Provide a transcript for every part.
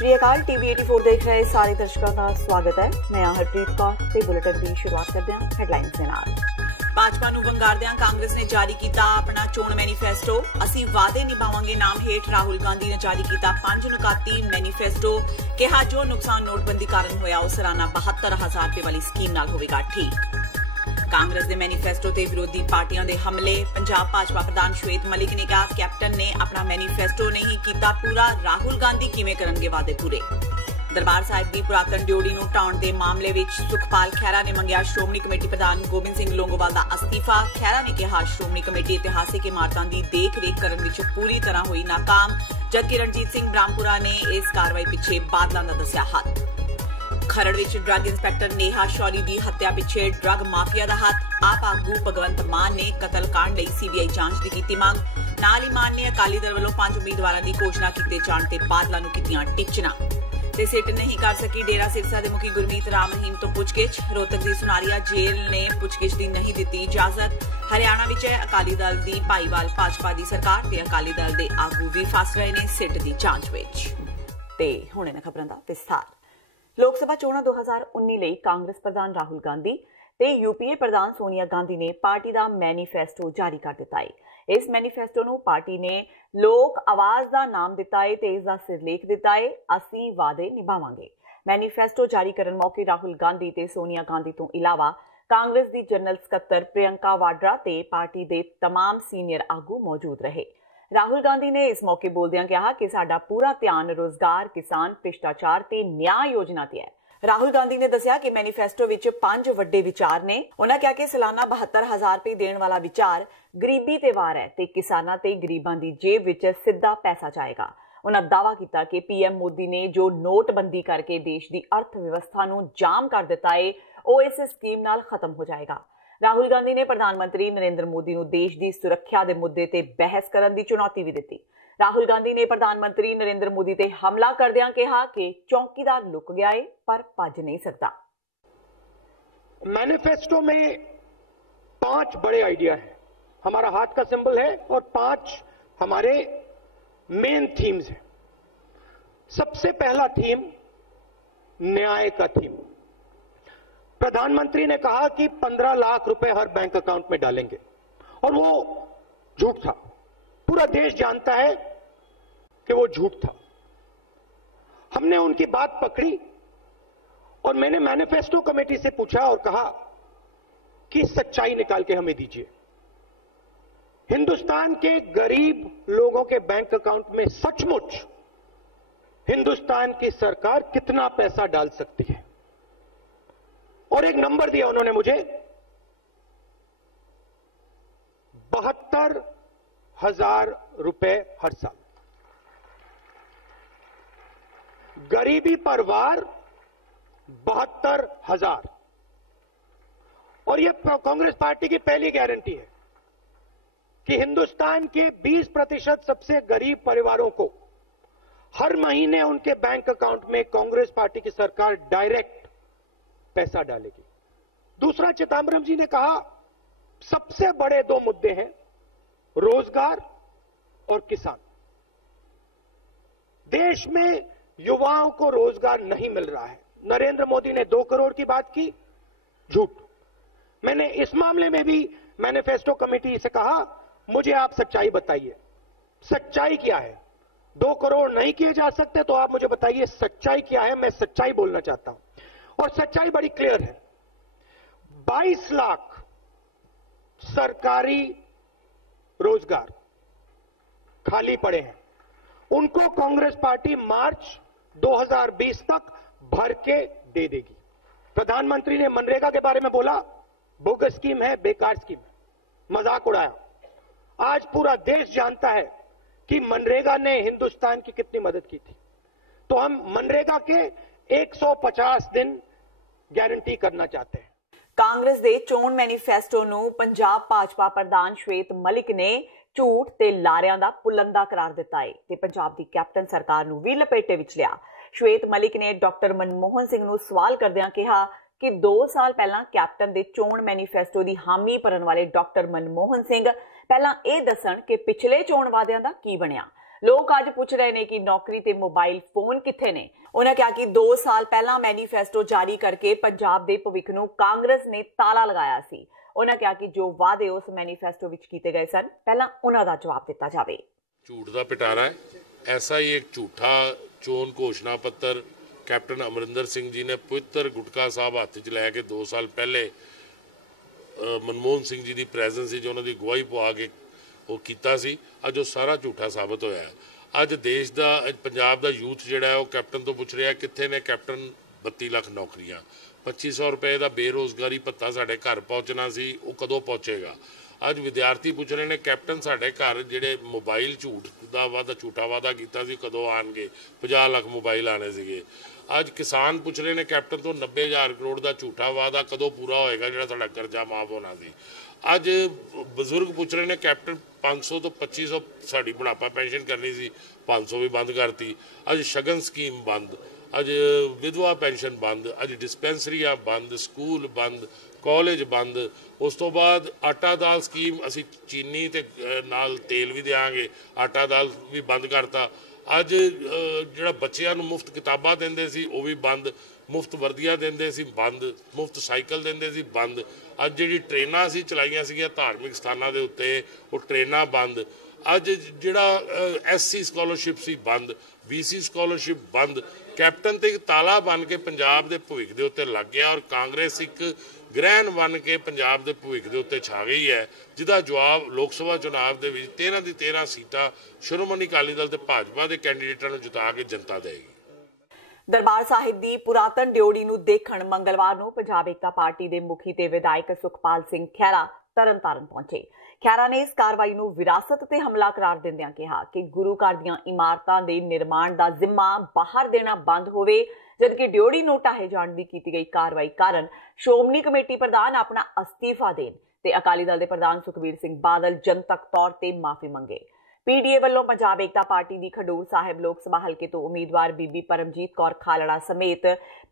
श्री अकाल टीवी 84 देख रहे सारे दर्शकों का स्वागत है। मैं हरप्रीत कौर ते बुलेटिन की शुरुआत करते हैं हेडलाइंस के नाल। भाजपा ਨੂੰ ਵੰਗਾਰਦਿਆਂ ਕਾਂਗਰਸ ਨੇ ਜਾਰੀ ਕੀਤਾ ਆਪਣਾ ਚੋਣ ਮੈਨੀਫੈਸਟੋ। ਅਸੀਂ ਵਾਅਦੇ ਨਿਭਾਵਾਂਗੇ ਨਾਮ ਹੇਠ ਰਾਹੁਲ ਗਾਂਧੀ ਨੇ ਜਾਰੀ ਕੀਤਾ 5 ਨੁਕਾਤੀ ਮੈਨੀਫੈਸਟੋ। ਕਿਹਾ ਜੋ ਨੁਕਸਾਨ ਨੋਟਬੰਦੀ ਕਾਰਨ ਹੋਇਆ ਉਹ ਸਾਲਾਨਾ 72000 ਰੁਪਏ ਵਾਲੀ ਸਕੀਮ ਨਾਲ ਹੋਵੇਗਾ ਠੀਕ। कांग्रेस के मैनीफेस्टो ते विरोधी पार्टियां दे हमले। पंजाब भाजपा प्रधान श्वेत मलिक ने कहा कैप्टन ने अपना मैनीफेस्टो नहीं कीता पूरा, राहुल गांधी किवें करनगे वादे पूरे। दरबार साहिब की पुरातन ड्योढ़ी नूं ढाउण दे मामले विच सुखपाल खैरा ने मंगिया श्रोमणी कमेटी प्रधान गोबिंद सिंह लोंगोवाल दा अस्तीफा। खैरा ने कहा श्रोमणी कमेटी इतिहासिक इमारतां दी देख रेख करन विच पूरी तरह हुई नाकाम, जबकि रणजीत सिंह ब्राह्मपुरा ने इस कार्रवाई पिछे बादलां दा दस्सिया हत्थ। खरड़ विच ड्रग इंस्पैक्टर नेहा शौरी की हत्या पिछे ड्रग माफिया का हाथ। आप आगू भगवंत मान ने कतल कांड लई सीबीआई जांच की कीती मंग। नाल ही मान ने अकाली दल वालों 5 उम्मीदवारों की घोषणा किए जाने ते बादलां नूं कीतियां टिचना। ते सिट नहीं कर सकी डेरा सिरसा के मुखी गुरमीत राम रहीम तो पुछगिछ। रोहतक की सुनारिया जेल ने पुछगिछ की नहीं दी इजाजत। हरियाणा विच अकाली दल की भाईवाल भाजपा की सरकार ते अकाली दल के आगू भी फस रहे ने सिट की जांच विच। ते हुण इन्हां खबरां दा विस्तार। लोक सभा चोणां 2019 ਲਈ कांग्रेस प्रधान राहुल गांधी ते यूपीए प्रधान सोनिया गांधी ने पार्टी का मैनीफेस्टो जारी कर दिता है। इस मैनीफेस्टो नूं पार्टी ने लोक आवाज का नाम दिता है ते इसका सिरलेख दिता है असीं वादे निभावांगे। मैनीफेस्टो जारी करन मौके राहुल गांधी ते सोनिया गांधी तो इलावा कांग्रेस की जनरल सकत्तर प्रियंका वाड्रा ते पार्टी के तमाम सीनियर आगू मौजूद रहे। राहुल गांधी ने इस मौके बोलदियां कहा कि साडा पूरा ध्यान रोजगार, किसान, भ्रिष्टाचार ते न्याय योजना ते है। राहुल गांधी ने दस्सिया कि मैनीफेस्टो विच 5 वड्डे विचार ने। उन्होंने कहा कि सालाना 72000 रुपए देने वाला विचार गरीबी ते वार है ते किसानां ते गरीबां दी जेब विच सीधा पैसा जाएगा। उन्होंने दावा किया कि पीएम मोदी ने जो नोटबंदी करके देश की अर्थव्यवस्था नूं जाम कर दिता है वो इस स्कीम नाल खत्म हो जाएगा। राहुल गांधी ने प्रधानमंत्री नरेंद्र मोदी नूं देश की सुरक्षा के मुद्दे ते बहस करने की चुनौती भी दी। राहुल गांधी ने प्रधानमंत्री नरेंद्र मोदी ते हमला करदियां कहा कि चौकीदार लुक गया है पर भज नहीं सकता। मैनिफेस्टो में 5 बड़े आइडिया हैं। हमारा हाथ का सिंबल है और 5 हमारे मेन थीम्स हैं। सबसे पहला थीम न्याय का थीम। प्रधानमंत्री ने कहा कि 15 लाख रुपए हर बैंक अकाउंट में डालेंगे और वो झूठ था। पूरा देश जानता है कि वो झूठ था। हमने उनकी बात पकड़ी और मैंने मैनिफेस्टो कमेटी से पूछा और कहा कि सच्चाई निकाल के हमें दीजिए। हिंदुस्तान के गरीब लोगों के बैंक अकाउंट में सचमुच हिंदुस्तान की सरकार कितना पैसा डाल सकती है। और एक नंबर दिया उन्होंने मुझे 72,000 रुपए हर साल। गरीबी पर वार 72,000। और यह कांग्रेस पार्टी की पहली गारंटी है कि हिंदुस्तान के 20% सबसे गरीब परिवारों को हर महीने उनके बैंक अकाउंट में कांग्रेस पार्टी की सरकार डायरेक्ट पैसा डालेगी। दूसरा, चिदंबरम जी ने कहा सबसे बड़े 2 मुद्दे हैं रोजगार और किसान। देश में युवाओं को रोजगार नहीं मिल रहा है। नरेंद्र मोदी ने 2 करोड़ की बात की, झूठ। मैंने इस मामले में भी मैनिफेस्टो कमेटी से कहा मुझे आप सच्चाई बताइए। सच्चाई क्या है? 2 करोड़ नहीं किए जा सकते तो आप मुझे बताइए सच्चाई क्या है। मैं सच्चाई बोलना चाहता हूं और सच्चाई बड़ी क्लियर है। 22 लाख सरकारी रोजगार खाली पड़े हैं। उनको कांग्रेस पार्टी मार्च 2020 तक भर के दे देगी। प्रधानमंत्री ने मनरेगा के बारे में बोला बोगस स्कीम है, बेकार स्कीम है, मजाक उड़ाया। आज पूरा देश जानता है कि मनरेगा ने हिंदुस्तान की कितनी मदद की थी। तो हम मनरेगा के 150 दिन गारंटी करना चाहते हैं। कांग्रेस दे चोण मैनीफेस्टो नूं पंजाब भाजपा प्रधान श्वेत मलिक ने झूठ ते लारियां दा पुलंदा करार दिता है ते पंजाब दी कैप्टन सरकार नूं भी लपेटे विच लिया। श्वेत मलिक ने डॉक्टर मनमोहन सिंह नूं सवाल करदियां कहा कि 2 साल पहला कैप्टन दे चोण मैनीफेस्टो की हामी भरन वाले डॉक्टर मनमोहन सिंह पहला यह दसन कि पिछले चोण वादियां दा की बनिया। लोग अज पूछ रहे हैं कि नौकरी ते मोबाइल फोन कित्थे ने। उन्होंने कहा कि 2 साल पहला मैनीफेस्टो जारी करके पंजाब दे भविख नूं कांग्रेस ने ताला लगाया सी। उन्होंने कहा कि जो वादे उस मैनीफेस्टो विच कीते गए सन, पहला उन्हां दा जवाब दिता जावे। झूठ दा पिटारा है। ऐसा ही एक झूठा चोन घोषणा पत्र कैप्टन अमरिंदर सिंह जी ने पवित्र गुटका साहब हाथ च लैके 2 साल पहले मनमोहन सिंह जी की प्रेजेंस जो उन्होंने गवाही पवा के वो कीता सी, अज वो सारा झूठा साबित होया है। अज देश का पंजाब का यूथ जिहड़ा है वो कैप्टन तो पुछ रहा कित्थे ने कैप्टन 32 लाख नौकरियां, 2500 रुपए का बेरोजगारी भत्ता साढ़े घर पहुँचना सी, वो कदों पहुँचेगा। अज विद्यार्थी पुछ रहे हैं कैप्टन साढ़े घर जिहड़े मोबाइल झूठ का वादा झूठा वादा किया सी कदों आएंगे, 50 लाख मोबाइल आने सीगे। अज किसान पुछ रहे हैं कैप्टन तो 90,000 करोड़ का झूठा वादा कदों पूरा होएगा जिहड़ा साडा कर्जा माफ होना सी। अज बजुर्ग पुछ रहे हैं कैप्टन 500 तो 2500 साड़ी बुढ़ापा पेंशन करनी सी, 500 भी बंद करती। अज शगन स्कीम बंद, अज विधवा पेंशन बंद, अज डिस्पेंसरियां बंद, स्कूल बंद, कॉलेज बंद। उस तो बाद आटा दाल स्कीम असी चीनी ते नाल तेल भी देंगे, आटा दाल भी बंद करता। अज जिहड़ा बच्चियां नूं मुफ्त किताबां देंदे सी वो भी बंद, मुफ्त वर्दियां देंदे सी बंद, मुफ्त साइकिल देंदे सी बंद। अज जिहड़ी ट्रेनां सी चलाईयां सीगियां धार्मिक स्थानां दे उत्ते वो ट्रेनां बंद। अज जिहड़ा SC स्कॉलरशिप सी बंद, BC स्कॉलरशिप बंद। कैप्टन ते एक ताला बन के पंजाब दे भविख दे उत्ते लग गया और कांग्रेस एक ग्रहण बन के पंजाब दे भविख दे उत्ते छा गई है, जिहदा जवाब लोक सभा चुनाव दे विच 13 दी 13 सीटां श्रोमणी अकाली दल ते भाजपा दे कैंਡੀਡੇਟਾਂ ਨੂੰ जिता के जनता देगी। दरबार साहिब दी पुरातन ड्योड़ी नूं देखण मंगलवार नूं पंजाब एकता पार्टी दे मुखी ते विधायक सुखपाल सिंह खैरा तरनताਰਨ पहुंचे। खैरा ने इस कार्रवाई नूं विरासत ते हमला करार दिंदिआं कहा कि गुरु घर दीआं इमारतां दे निर्माण दा जिम्मा बाहर देना बंद होवे, जबकि ड्योड़ी नूं ढाहे जाण दी कीती गई कार्रवाई कारण श्रोमणी कमेटी प्रधान अपना अस्तीफा देण ते अकाली दल दे प्रधान सुखबीर सिंह बादल जनतक तौर ते माफी मंगे। PDA ਵੱਲੋਂ पंजाब एकता पार्टी ਦੀ खडूर साहिब लोक सभा हल्के तो उम्मीदवार बीबी परमजीत कौर खालड़ा समेत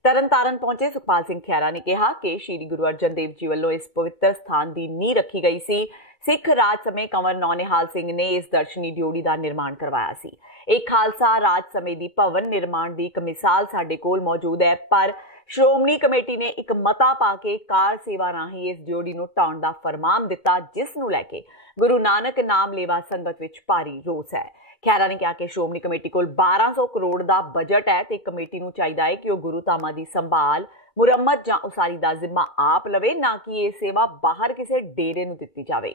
तरनताਰਨ पहुंचे सुखपाल सिंह खैरा ने कहा कि श्री गुरु अर्जन देव जी ਵੱਲੋਂ इस पवित्र स्थान की नींह रखी गई सी। सिख राज समय कंवर नौनिहाल सिंह ने इस दर्शनी ड्योड़ी का निर्माण करवाया सी। एक खालसा राज समय की भवन निर्माण की एक मिसाल साडे कोल मौजूद है, पर श्रोमणी कमेटी ने एक मता पा के कार सेवा राही इस ड्योड़ी नूं ढाउण दा फरमान दिता, जिस नूं लैके गुरु नानक नाम लेवा संगत विच भारी रोस है। खैरा ने कहा कि श्रोमणी कमेटी कोल 1200 करोड़ का बजट है ते कमेटी नूं चाहीदा है कि वह गुरु धामां दी संभाल, मुरम्मत जां उसारी दा जिम्मा आप लवे, ना कि ये सेवा बाहर किसी डेरे नूं दित्ती जावे।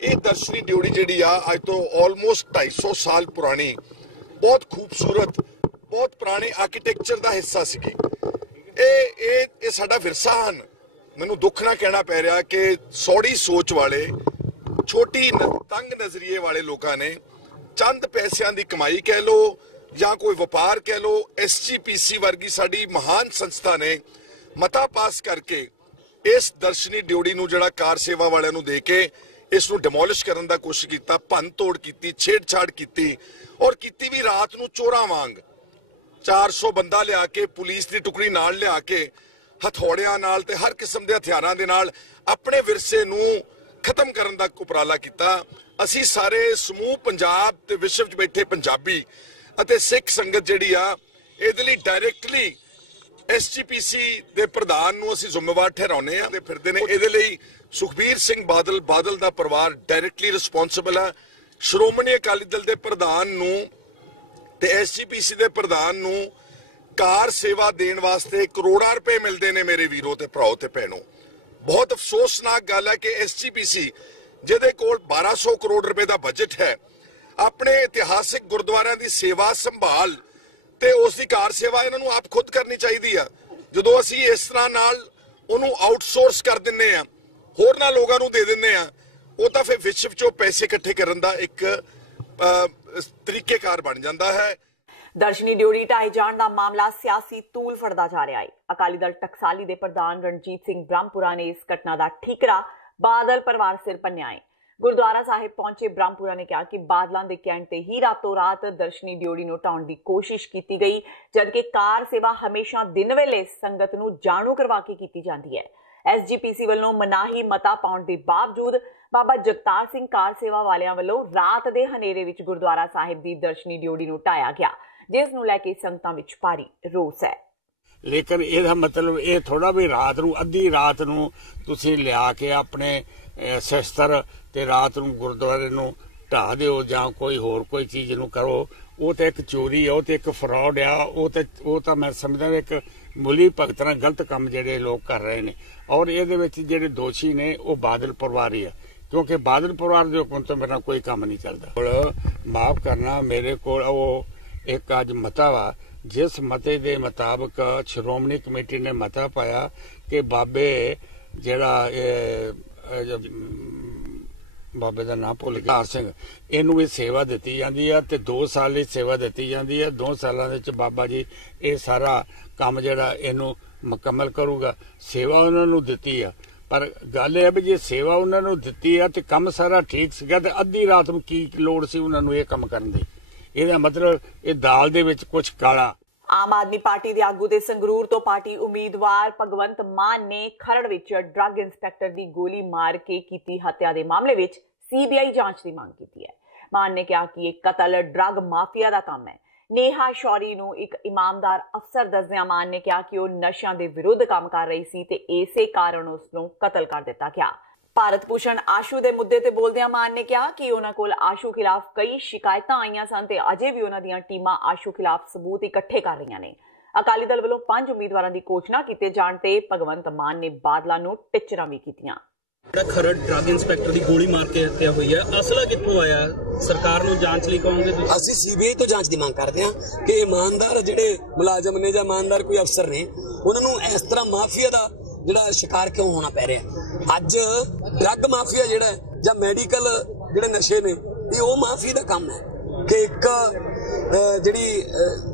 ਇਹ ਦਰਸ਼ਨੀ ਡਿਊੜੀ ਜਿਹੜੀ ਆ ਅੱਜ ਤੋਂ ਆਲਮੋਸਟ 250 ਸਾਲ ਪੁਰਾਣੀ ਬਹੁਤ ਖੂਬਸੂਰਤ ਬਹੁਤ ਪੁਰਾਣੇ ਆਰਕੀਟੈਕਚਰ ਦਾ ਹਿੱਸਾ ਸੀਗੀ। ਇਹ ਸਾਡਾ ਵਿਰਸਾ ਹਨ। ਮੈਨੂੰ ਦੁੱਖ ਨਾਲ ਕਹਿਣਾ ਪੈ ਰਿਹਾ ਕਿ ਸੌੜੀ ਸੋਚ ਵਾਲੇ ਛੋਟੀ ਤੰਗ ਨਜ਼ਰੀਏ ਵਾਲੇ ਲੋਕਾਂ ਨੇ ਚੰਦ ਪੈਸਿਆਂ ਦੀ ਕਮਾਈ ਕਹਿ ਲੋ ਜਾਂ ਕੋਈ ਵਪਾਰ ਕਹਿ ਲੋ, SGPC ਵਰਗੀ ਸਾਡੀ ਮਹਾਨ ਸੰਸਥਾ ਨੇ ਮਤਾ ਪਾਸ ਕਰਕੇ ਇਸ ਦਰਸ਼ਨੀ ਡਿਊੜੀ ਨੂੰ ਜਿਹੜਾ ਕਾਰ ਸੇਵਾ ਵਾਲਿਆਂ ਨੂੰ ਦੇ ਕੇ ਇਸ ਨੂੰ ਡਿਮੋਲਿਸ਼ ਕਰਨ ਦਾ ਕੋਸ਼ਿਸ਼ ਕੀਤਾ, ਭੰਨ ਤੋੜ ਕੀਤੀ, ਛੇੜਛਾੜ ਕੀਤੀ ਔਰ ਕੀਤੀ ਵੀ ਰਾਤ ਨੂੰ ਚੋਰਾਂ ਵਾਂਗ। 400 ਬੰਦਾ ਲਿਆ ਕੇ ਪੁਲਿਸ ਦੀ ਟੁਕੜੀ ਨਾਲ ਲਿਆ ਕੇ ਹਥੌੜਿਆਂ ਨਾਲ ਤੇ ਹਰ ਕਿਸਮ ਦੇ ਹਥਿਆਰਾਂ ਦੇ ਨਾਲ ਆਪਣੇ ਵਿਰਸੇ ਨੂੰ ਖਤਮ ਕਰਨ ਦਾ ਉਪਰਾਲਾ ਕੀਤਾ। ਅਸੀਂ ਸਾਰੇ ਸਮੂਹ ਪੰਜਾਬ ਤੇ ਵਿਸ਼ਵ 'ਚ ਬੈਠੇ ਪੰਜਾਬੀ ਅਤੇ ਸਿੱਖ ਸੰਗਤ ਜਿਹੜੀ ਆ ਇਹਦੇ ਲਈ ਡਾਇਰੈਕਟਲੀ SGPC ਦੇ ਪ੍ਰਧਾਨ ਨੂੰ ਅਸੀਂ ਜ਼ਿੰਮੇਵਾਰ ਠਹਿਰਾਉਂਦੇ ਆ ਤੇ ਫਿਰਦੇ ਨੇ। ਇਹਦੇ ਲਈ ਸੁਖਬੀਰ ਸਿੰਘ ਬਾਦਲ ਦਾ ਪਰਿਵਾਰ ਡਾਇਰੈਕਟਲੀ ਰਿਸਪੌਂਸਿਬਲ ਹੈ। ਸ਼੍ਰੋਮਣੀ ਅਕਾਲੀ ਦਲ ਦੇ ਪ੍ਰਧਾਨ ਨੂੰ ਤੇ SGPC ਦੇ ਪ੍ਰਧਾਨ ਨੂੰ ਕਾਰ ਸੇਵਾ ਦੇਣ ਵਾਸਤੇ ਕਰੋੜਾਂ ਰੁਪਏ ਮਿਲਦੇ ਨੇ ਮੇਰੇ ਵੀਰੋ ਤੇ ਭਰਾਓ ਤੇ ਭੈਣੋ। ਬਹੁਤ ਅਫਸੋਸਨਾਕ ਗੱਲ ਹੈ ਕਿ SGPC ਜਿਹਦੇ ਕੋਲ 1200 ਕਰੋੜ ਰੁਪਏ ਦਾ ਬਜਟ ਹੈ, ਆਪਣੇ ਇਤਿਹਾਸਿਕ ਗੁਰਦੁਆਰਿਆਂ ਦੀ ਸੇਵਾ ਸੰਭਾਲ ਤੇ ਉਸ ਦੀ ਕਾਰ ਸੇਵਾ ਇਹਨਾਂ ਨੂੰ ਆਪ ਖੁਦ ਕਰਨੀ ਚਾਹੀਦੀ ਆ। ਜਦੋਂ ਅਸੀਂ ਇਸ ਤਰ੍ਹਾਂ ਨਾਲ ਉਹਨੂੰ ਆਊਟਸੋਰਸ ਕਰ ਦਿੰਨੇ ਆ, ਹੋਰਨਾਂ ਲੋਕਾਂ ਨੂੰ ਦੇ ਦਿੰਨੇ ਆ, ਉਹ ਤਾਂ ਫਿਰ ਵਿਸ਼ਵ 'ਚੋਂ ਪੈਸੇ ਇਕੱਠੇ ਕਰਨ ਦਾ ਇੱਕ ਤਰੀਕੇਕਾਰ ਬਣ ਜਾਂਦਾ ਹੈ। दर्शनी ड्योड़ी ढाए जाण दा मामला सियासी तूल फड़दा जा रहा है। अकाली दल टकसाली दे प्रधान रणजीत सिंह ब्रह्मपुरा ने इस घटना का ठीकरा बादल परिवार सिर भन्निया है। गुरुद्वारा साहिब पहुंचे ब्रह्मपुरा ने कहा कि बादलों के कहण ते ही रातों रात दर्शनी ड्योड़ी नूं ढाउण दी कोशिश की गई, जबकि कार सेवा हमेशा दिन वेले संगत नूं जाणू करवा के की जाती है। SGPC ਵੱਲੋਂ ਮਨਾਹੀ ਮਤਾ ਪਾਉਣ ਦੇ ਬਾਵਜੂਦ ਬਾਬਾ ਜਗਤਾਰ ਸਿੰਘ ਕਾਰ ਸੇਵਾ ਵਾਲਿਆਂ ਵੱਲੋਂ ਰਾਤ ਦੇ ਹਨੇਰੇ ਵਿੱਚ ਗੁਰਦੁਆਰਾ ਸਾਹਿਬ ਦੀ ਦਰਸ਼ਨੀ ਡਿਊਟੀ ਨੂੰ ਢਾਇਆ ਗਿਆ, ਜਿਸ ਨੂੰ ਲੈ ਕੇ ਸੰਗਤਾਂ ਵਿੱਚ ਭਾਰੀ ਰੋਸ ਹੈ। ਲੇਕਿਨ ਇਹਦਾ ਮਤਲਬ ਇਹ ਥੋੜਾ ਵੀ ਰਾਤ ਨੂੰ ਅੱਧੀ ਰਾਤ ਨੂੰ ਤੁਸੀਂ ਲਿਆ ਕੇ ਆਪਣੇ ਸ਼ਸਤਰ ਤੇ ਰਾਤ ਨੂੰ ਗੁਰਦੁਆਰੇ ਨੂੰ ਢਾ ਦਿਓ ਜਾਂ ਕੋਈ ਹੋਰ ਕੋਈ ਚੀਜ਼ ਨੂੰ ਕਰੋ, ਉਹ ਤਾਂ ਇੱਕ ਚੋਰੀ ਆ, ਉਹ ਤੇ ਇੱਕ ਫਰਾਡ ਆ, ਉਹ ਤਾਂ ਮੈਂ ਸਮਝਦਾ ਇੱਕ ਮੁੱਲੀ ਭਗਤ ਨਾਲ ਗਲਤ ਕੰਮ ਜਿਹੜੇ ਲੋਕ ਕਰ ਰਹੇ ਨੇ। ਔਰ ਇਹਦੇ ਵਿੱਚ ਜਿਹੜੇ ਦੋਸ਼ੀ ਨੇ ਉਹ ਬਾਦਲ ਪਰਿਵਾਰ ਹੀ ਆ, ਕਿਉਂਕਿ ਬਾਦਲ ਪਰਿਵਾਰ ਦੇ ਹੁਕਮ ਤੋਂ ਮੇਰਾ ਕੋਈ ਕੰਮ ਨਹੀਂ ਚੱਲਦਾ। ਮਾਫ ਕਰਨਾ, ਮੇਰੇ ਕੋਲ ਉਹ ਇੱਕ ਅੱਜ ਮਤਾ ਵਾ, ਜਿਸ ਮਤੇ ਦੇ ਮੁਤਾਬਕ ਸ਼੍ਰੋਮਣੀ ਕਮੇਟੀ ਨੇ ਮਤਾ ਪਾਇਆ ਕਿ ਬਾਬੇ ਜਿਹੜਾ ਬਾਬੇ ਦਾ ਨਾਮ ਭੁੱਲ ਗਿਆ ਸਿੰਘ, ਇਹਨੂੰ ਇਹ ਸੇਵਾ ਦਿੱਤੀ ਜਾਂਦੀ ਆ ਤੇ 2 ਸਾਲ ਦੀ ਸੇਵਾ ਦਿੱਤੀ ਜਾਂਦੀ ਹੈ। 2 ਸਾਲਾਂ ਦੇ ਵਿੱਚ ਬਾਬਾ ਜੀ ਇਹ ਸਾਰਾ ਕੰਮ ਜਿਹੜਾ ਇਹਨੂੰ ਮੁਕੰਮਲ ਕਰੂਗਾ। ਸੇਵਾ ਉਹਨਾਂ ਨੂੰ ਦਿੱਤੀ ਆ, ਪਰ ਗੱਲ ਇਹ ਵੀ ਜੇ ਸੇਵਾ ਉਹਨਾਂ ਨੂੰ ਦਿੱਤੀ ਆ ਤੇ ਕੰਮ ਸਾਰਾ ਠੀਕ ਸੀਗਾ ਤੇ ਅੱਧੀ ਰਾਤ ਨੂੰ ਕੀ ਲੋੜ ਸੀ ਉਹਨਾਂ ਨੂੰ ਇਹ ਕੰਮ ਕਰਨ ਦੀ? ਇਹਦਾ ਮਤਲਬ ਇਹ ਦਾਲ ਦੇ ਵਿੱਚ ਕੁਝ ਕਾਲਾ। ਆਮ ਆਦਮੀ ਪਾਰਟੀ ਦੇ ਆਗੂ ਦੇ ਸੰਗਰੂਰ ਤੋਂ ਪਾਰਟੀ ਉਮੀਦਵਾਰ ਭਗਵੰਤ ਮਾਨ ਨੇ ਖਰੜ ਵਿੱਚ ਡਰੱਗ ਇੰਸਪੈਕਟਰ ਦੀ ਗੋਲੀ ਮਾਰ ਕੇ ਕੀਤੀ ਹੱਤਿਆ ਦੇ ਮਾਮਲੇ ਵਿੱਚ CBI ਜਾਂਚ ਦੀ ਮੰਗ ਕੀਤੀ ਹੈ। ਮਾਨ ਨੇ ਕਿਹਾ ਕਿ ਇਹ ਕਤਲ ਡਰੱਗ ਮਾਫੀਆ ਦਾ ਕੰਮ ਹੈ। ਨੇਹਾ ਸ਼ੌਰੀ ਨੂੰ ਇੱਕ ਇਮਾਨਦਾਰ ਅਫਸਰ ਦੱਸਦਿਆਂ ਮਾਨ ਨੇ ਕਿਹਾ ਕਿ ਉਹ ਨਸ਼ਿਆਂ ਦੇ ਵਿਰੁੱਧ ਕੰਮ ਕਰ ਰਹੀ ਸੀ ਤੇ ਇਸੇ ਕਾਰਨ ਉਸ ਨੂੰ ਕਤਲ ਕਰ ਦਿੱਤਾ ਗਿਆ। ਭਾਰਤ ਭੂਸ਼ਣ ਆਸ਼ੂ ਦੇ ਮੁੱਦੇ ਤੇ ਬੋਲਦਿਆਂ ਮਾਨ ਨੇ ਕਿਹਾ ਕਿ ਉਹਨਾਂ ਕੋਲ ਆਸ਼ੂ ਖਿਲਾਫ ਕਈ ਸ਼ਿਕਾਇਤਾਂ ਆਈਆਂ ਸਨ ਤੇ ਅਜੇ ਵੀ ਉਹਨਾਂ ਦੀਆਂ ਟੀਮਾਂ ਆਸ਼ੂ ਖਿਲਾਫ ਸਬੂਤ ਇਕੱਠੇ ਕਰ ਰਹੀਆਂ ਨੇ। ਅਕਾਲੀ ਦਲ ਵੱਲੋਂ 5 ਉਮੀਦਵਾਰਾਂ ਦੀ ਘੋਸ਼ਣਾ ਕੀਤੇ ਜਾਣ ਤੇ ਭਗਵੰਤ ਮਾਨ ਨੇ ਬਾਦਲਾਂ ਨੂੰ ਟਿੱਚਰਾਂ ਵੀ ਕੀਤੀਆਂ। ਖਰੜ ਡਰੱਗ ਇੰਸਪੈਕਟਰ ਦੀ ਗੋਲੀ ਮਾਰ ਕੇ ਹੱਤਿਆ ਹੋਈ ਹੈ, ਅਸਲਾ ਕਿੱਥੋਂ ਆਇਆ? ਸਰਕਾਰ ਨੂੰ ਜਾਂਚ ਲਈ ਕਹੋਗੇ ਤੁਸੀਂ? ਅਸੀਂ CBI ਤੋਂ ਜਾਂਚ ਦੀ ਮੰਗ ਕਰਦੇ ਹਾਂ ਕਿ ਇਮਾਨਦਾਰ ਜਿਹੜੇ ਮੁਲਾਜ਼ਮ ਨੇ ਜਾਂ ਇਮਾਨਦਾਰ ਕੋਈ ਅਫਸਰ ਨੇ, ਉਹਨਾਂ ਨੂੰ ਇਸ ਤਰ੍ਹਾਂ ਮਾਫੀਆ ਦਾ ਜਿਹੜਾ ਸ਼ਿਕਾਰ ਕਿਉਂ ਹੋਣਾ ਪੈ ਰਿਹਾ। ਅੱਜ ਡਰੱਗ ਮਾਫੀਆ ਜਿਹੜਾ ਜਾਂ ਮੈਡੀਕਲ ਜਿਹੜੇ ਨਸ਼ੇ ਨੇ, ਇਹ ਉਹ ਮਾਫੀਆ ਦਾ ਕੰਮ ਹੈ ਕਿ ਇੱਕ ਜਿਹੜੀ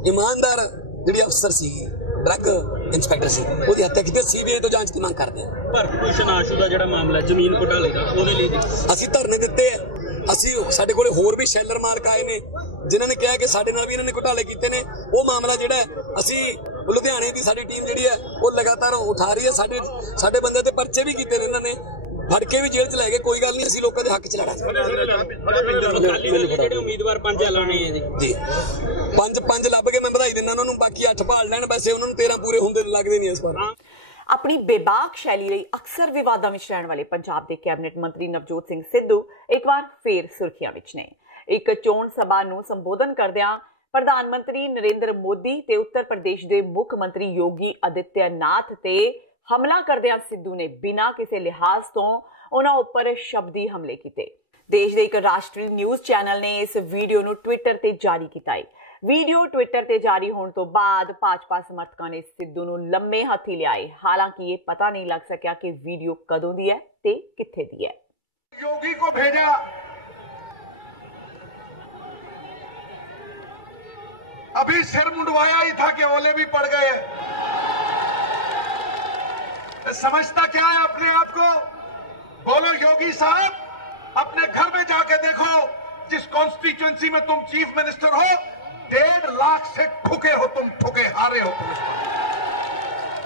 ਇਮਾਨਦਾਰ ਜਿਹੜੀ ਅਫਸਰ ਸੀ, ਡਰੱਗ ਇੰਸਪੈਕਟਰ ਸੀ, ਉਹਦੀ ਹੱਤਿਆ ਕੀਤੀ। CBI ਤੋਂ ਜਾਂਚ ਦੀ ਮੰਗ ਕਰਦੇ ਹਾਂ। ਭਾਰਤ ਭੂਸ਼ਣ ਆਸ਼ੂ ਦਾ ਜਿਹੜਾ ਮਾਮਲਾ ਜ਼ਮੀਨ ਘੁਟਾਲੇ ਦਾ, ਉਹਦੇ ਲਈ ਅਸੀਂ ਧਰਨੇ ਦਿੱਤੇ ਆ। ਅਸੀਂ ਸਾਡੇ ਕੋਲੇ ਹੋਰ ਵੀ ਸ਼ੈਲਰ ਮਾਲਕ ਆਏ ਨੇ ਜਿਨ੍ਹਾਂ ਨੇ ਕਿਹਾ ਕਿ ਸਾਡੇ ਨਾਲ ਵੀ ਇਹਨਾਂ ਨੇ ਘੁਟਾਲੇ ਕੀਤੇ ਨੇ। ਉਹ ਮਾਮਲਾ ਜਿਹੜਾ ਅਸੀਂ ਲੁਧਿਆਣੇ ਦੀ ਸਾਡੀ ਟੀਮ ਜਿਹੜੀ ਹੈ ਉਹ ਲਗਾਤਾਰ ਉਠਾ ਰਹੀ ਹੈ। ਸਾਡੇ ਬੰਦੇ ਤੇ ਪਰਚੇ ਵੀ ਕੀਤੇ ਨੇ ਇਹਨਾਂ ਨੇ, ਫੜ ਕੇ ਵੀ ਜੇਲ੍ਹ ਚ ਲੈ ਗਏ। ਕੋਈ ਗੱਲ ਨਹੀਂ, ਅਸੀਂ ਲੋਕਾਂ ਦੇ ਹੱਕ ਚ ਲੜਾਂਗੇ। ਜਿਹੜੇ ਉਮੀਦਵਾਰ 5 ਐਲਾਨੇ ਜੀ 5 ਲੱਭ ਕੇ ਮੈਂ ਵਧਾਈ ਦਿੰਦਾ ਉਹਨਾਂ ਨੂੰ, ਬਾਕੀ 8 ਭਾਲ ਲੈਣ। ਵੈਸੇ ਉਹਨਾਂ ਨੂੰ 13 ਪੂਰੇ ਹੁੰਦੇ ਲੱਗਦੇ ਨਹੀਂ ਇਸ ਵਾਰ। ਆਪਣੀ ਬੇਬਾਕ ਸ਼ੈਲੀ ਲਈ ਅਕਸਰ ਵਿਵਾਦਾਂ ਵਿੱਚ ਰਹਿਣ ਵਾਲੇ ਪੰਜਾਬ ਦੇ ਕੈਬਨਿਟ ਮੰਤਰੀ ਨਵਜੋਤ ਸਿੰਘ ਸਿੱਧੂ ਇੱਕ ਵਾਰ ਫੇਰ ਸੁਰਖੀਆਂ ਵਿੱਚ ਨੇ। ਇੱਕ ਚੋਣ ਸਭਾ ਨੂੰ ਸੰਬੋਧਨ ਕਰਦਿਆਂ ਪ੍ਰਧਾਨ ਮੰਤਰੀ ਨਰਿੰਦਰ ਮੋਦੀ ਤੇ ਉੱਤਰ ਪ੍ਰਦੇਸ਼ ਦੇ ਮੁੱਖ ਮੰਤਰੀ ਯੋਗੀ ਆਦਿੱਤਿਆਨਾਥ ਤੇ ਹਮਲਾ ਕਰਦਿਆਂ ਸਿੱਧੂ ਨੇ ਬਿਨਾਂ ਕਿਸੇ ਲਿਹਾਜ਼ ਤੋਂ ਉਹਨਾਂ ਉੱਪਰ ਸ਼ਬਦੀ ਹਮਲੇ ਕੀਤੇ। ਦੇਸ਼ ਦੇ ਇੱਕ ਰਾਸ਼ਟਰੀ ਨਿਊਜ਼ ਚੈਨਲ ਨੇ ਇਸ ਵੀਡੀਓ ਨੂੰ ਟਵਿੱਟਰ ਤੇ ਜਾਰੀ ਕੀਤਾ ਹੈ। ਵੀਡੀਓ ਟਵਿੱਟਰ ਤੇ ਜਾਰੀ ਹੋਣ ਤੋਂ ਬਾਅਦ ਭਾਜਪਾ ਸਮਰਥਕਾਂ ਨੇ ਸਿੱਧੂ ਨੂੰ ਲੰਮੇ ਹੱਥੀ ਲਿਆਏ। ਹਾਲਾਂਕਿ ਇਹ ਪਤਾ ਨਹੀਂ ਲੱਗ ਸਕਿਆ ਕਿ ਵੀਡੀਓ ਕਦੋਂ ਦੀ ਹੈ ਤੇ ਕਿੱਥੇ ਦੀ ਹੈ। योगी को भेजा, अभी सिर मुंडवाया ही था कि ओले भी पड़ गए। समझता क्या है अपने आप को? बोलो योगी साहब, अपने घर में जाके देखो, जिस कॉन्स्टिट्यूएंसी में तुम चीफ मिनिस्टर हो, 1.5 लाख से ठुके हो तुम, ठुके हारे हो तुम।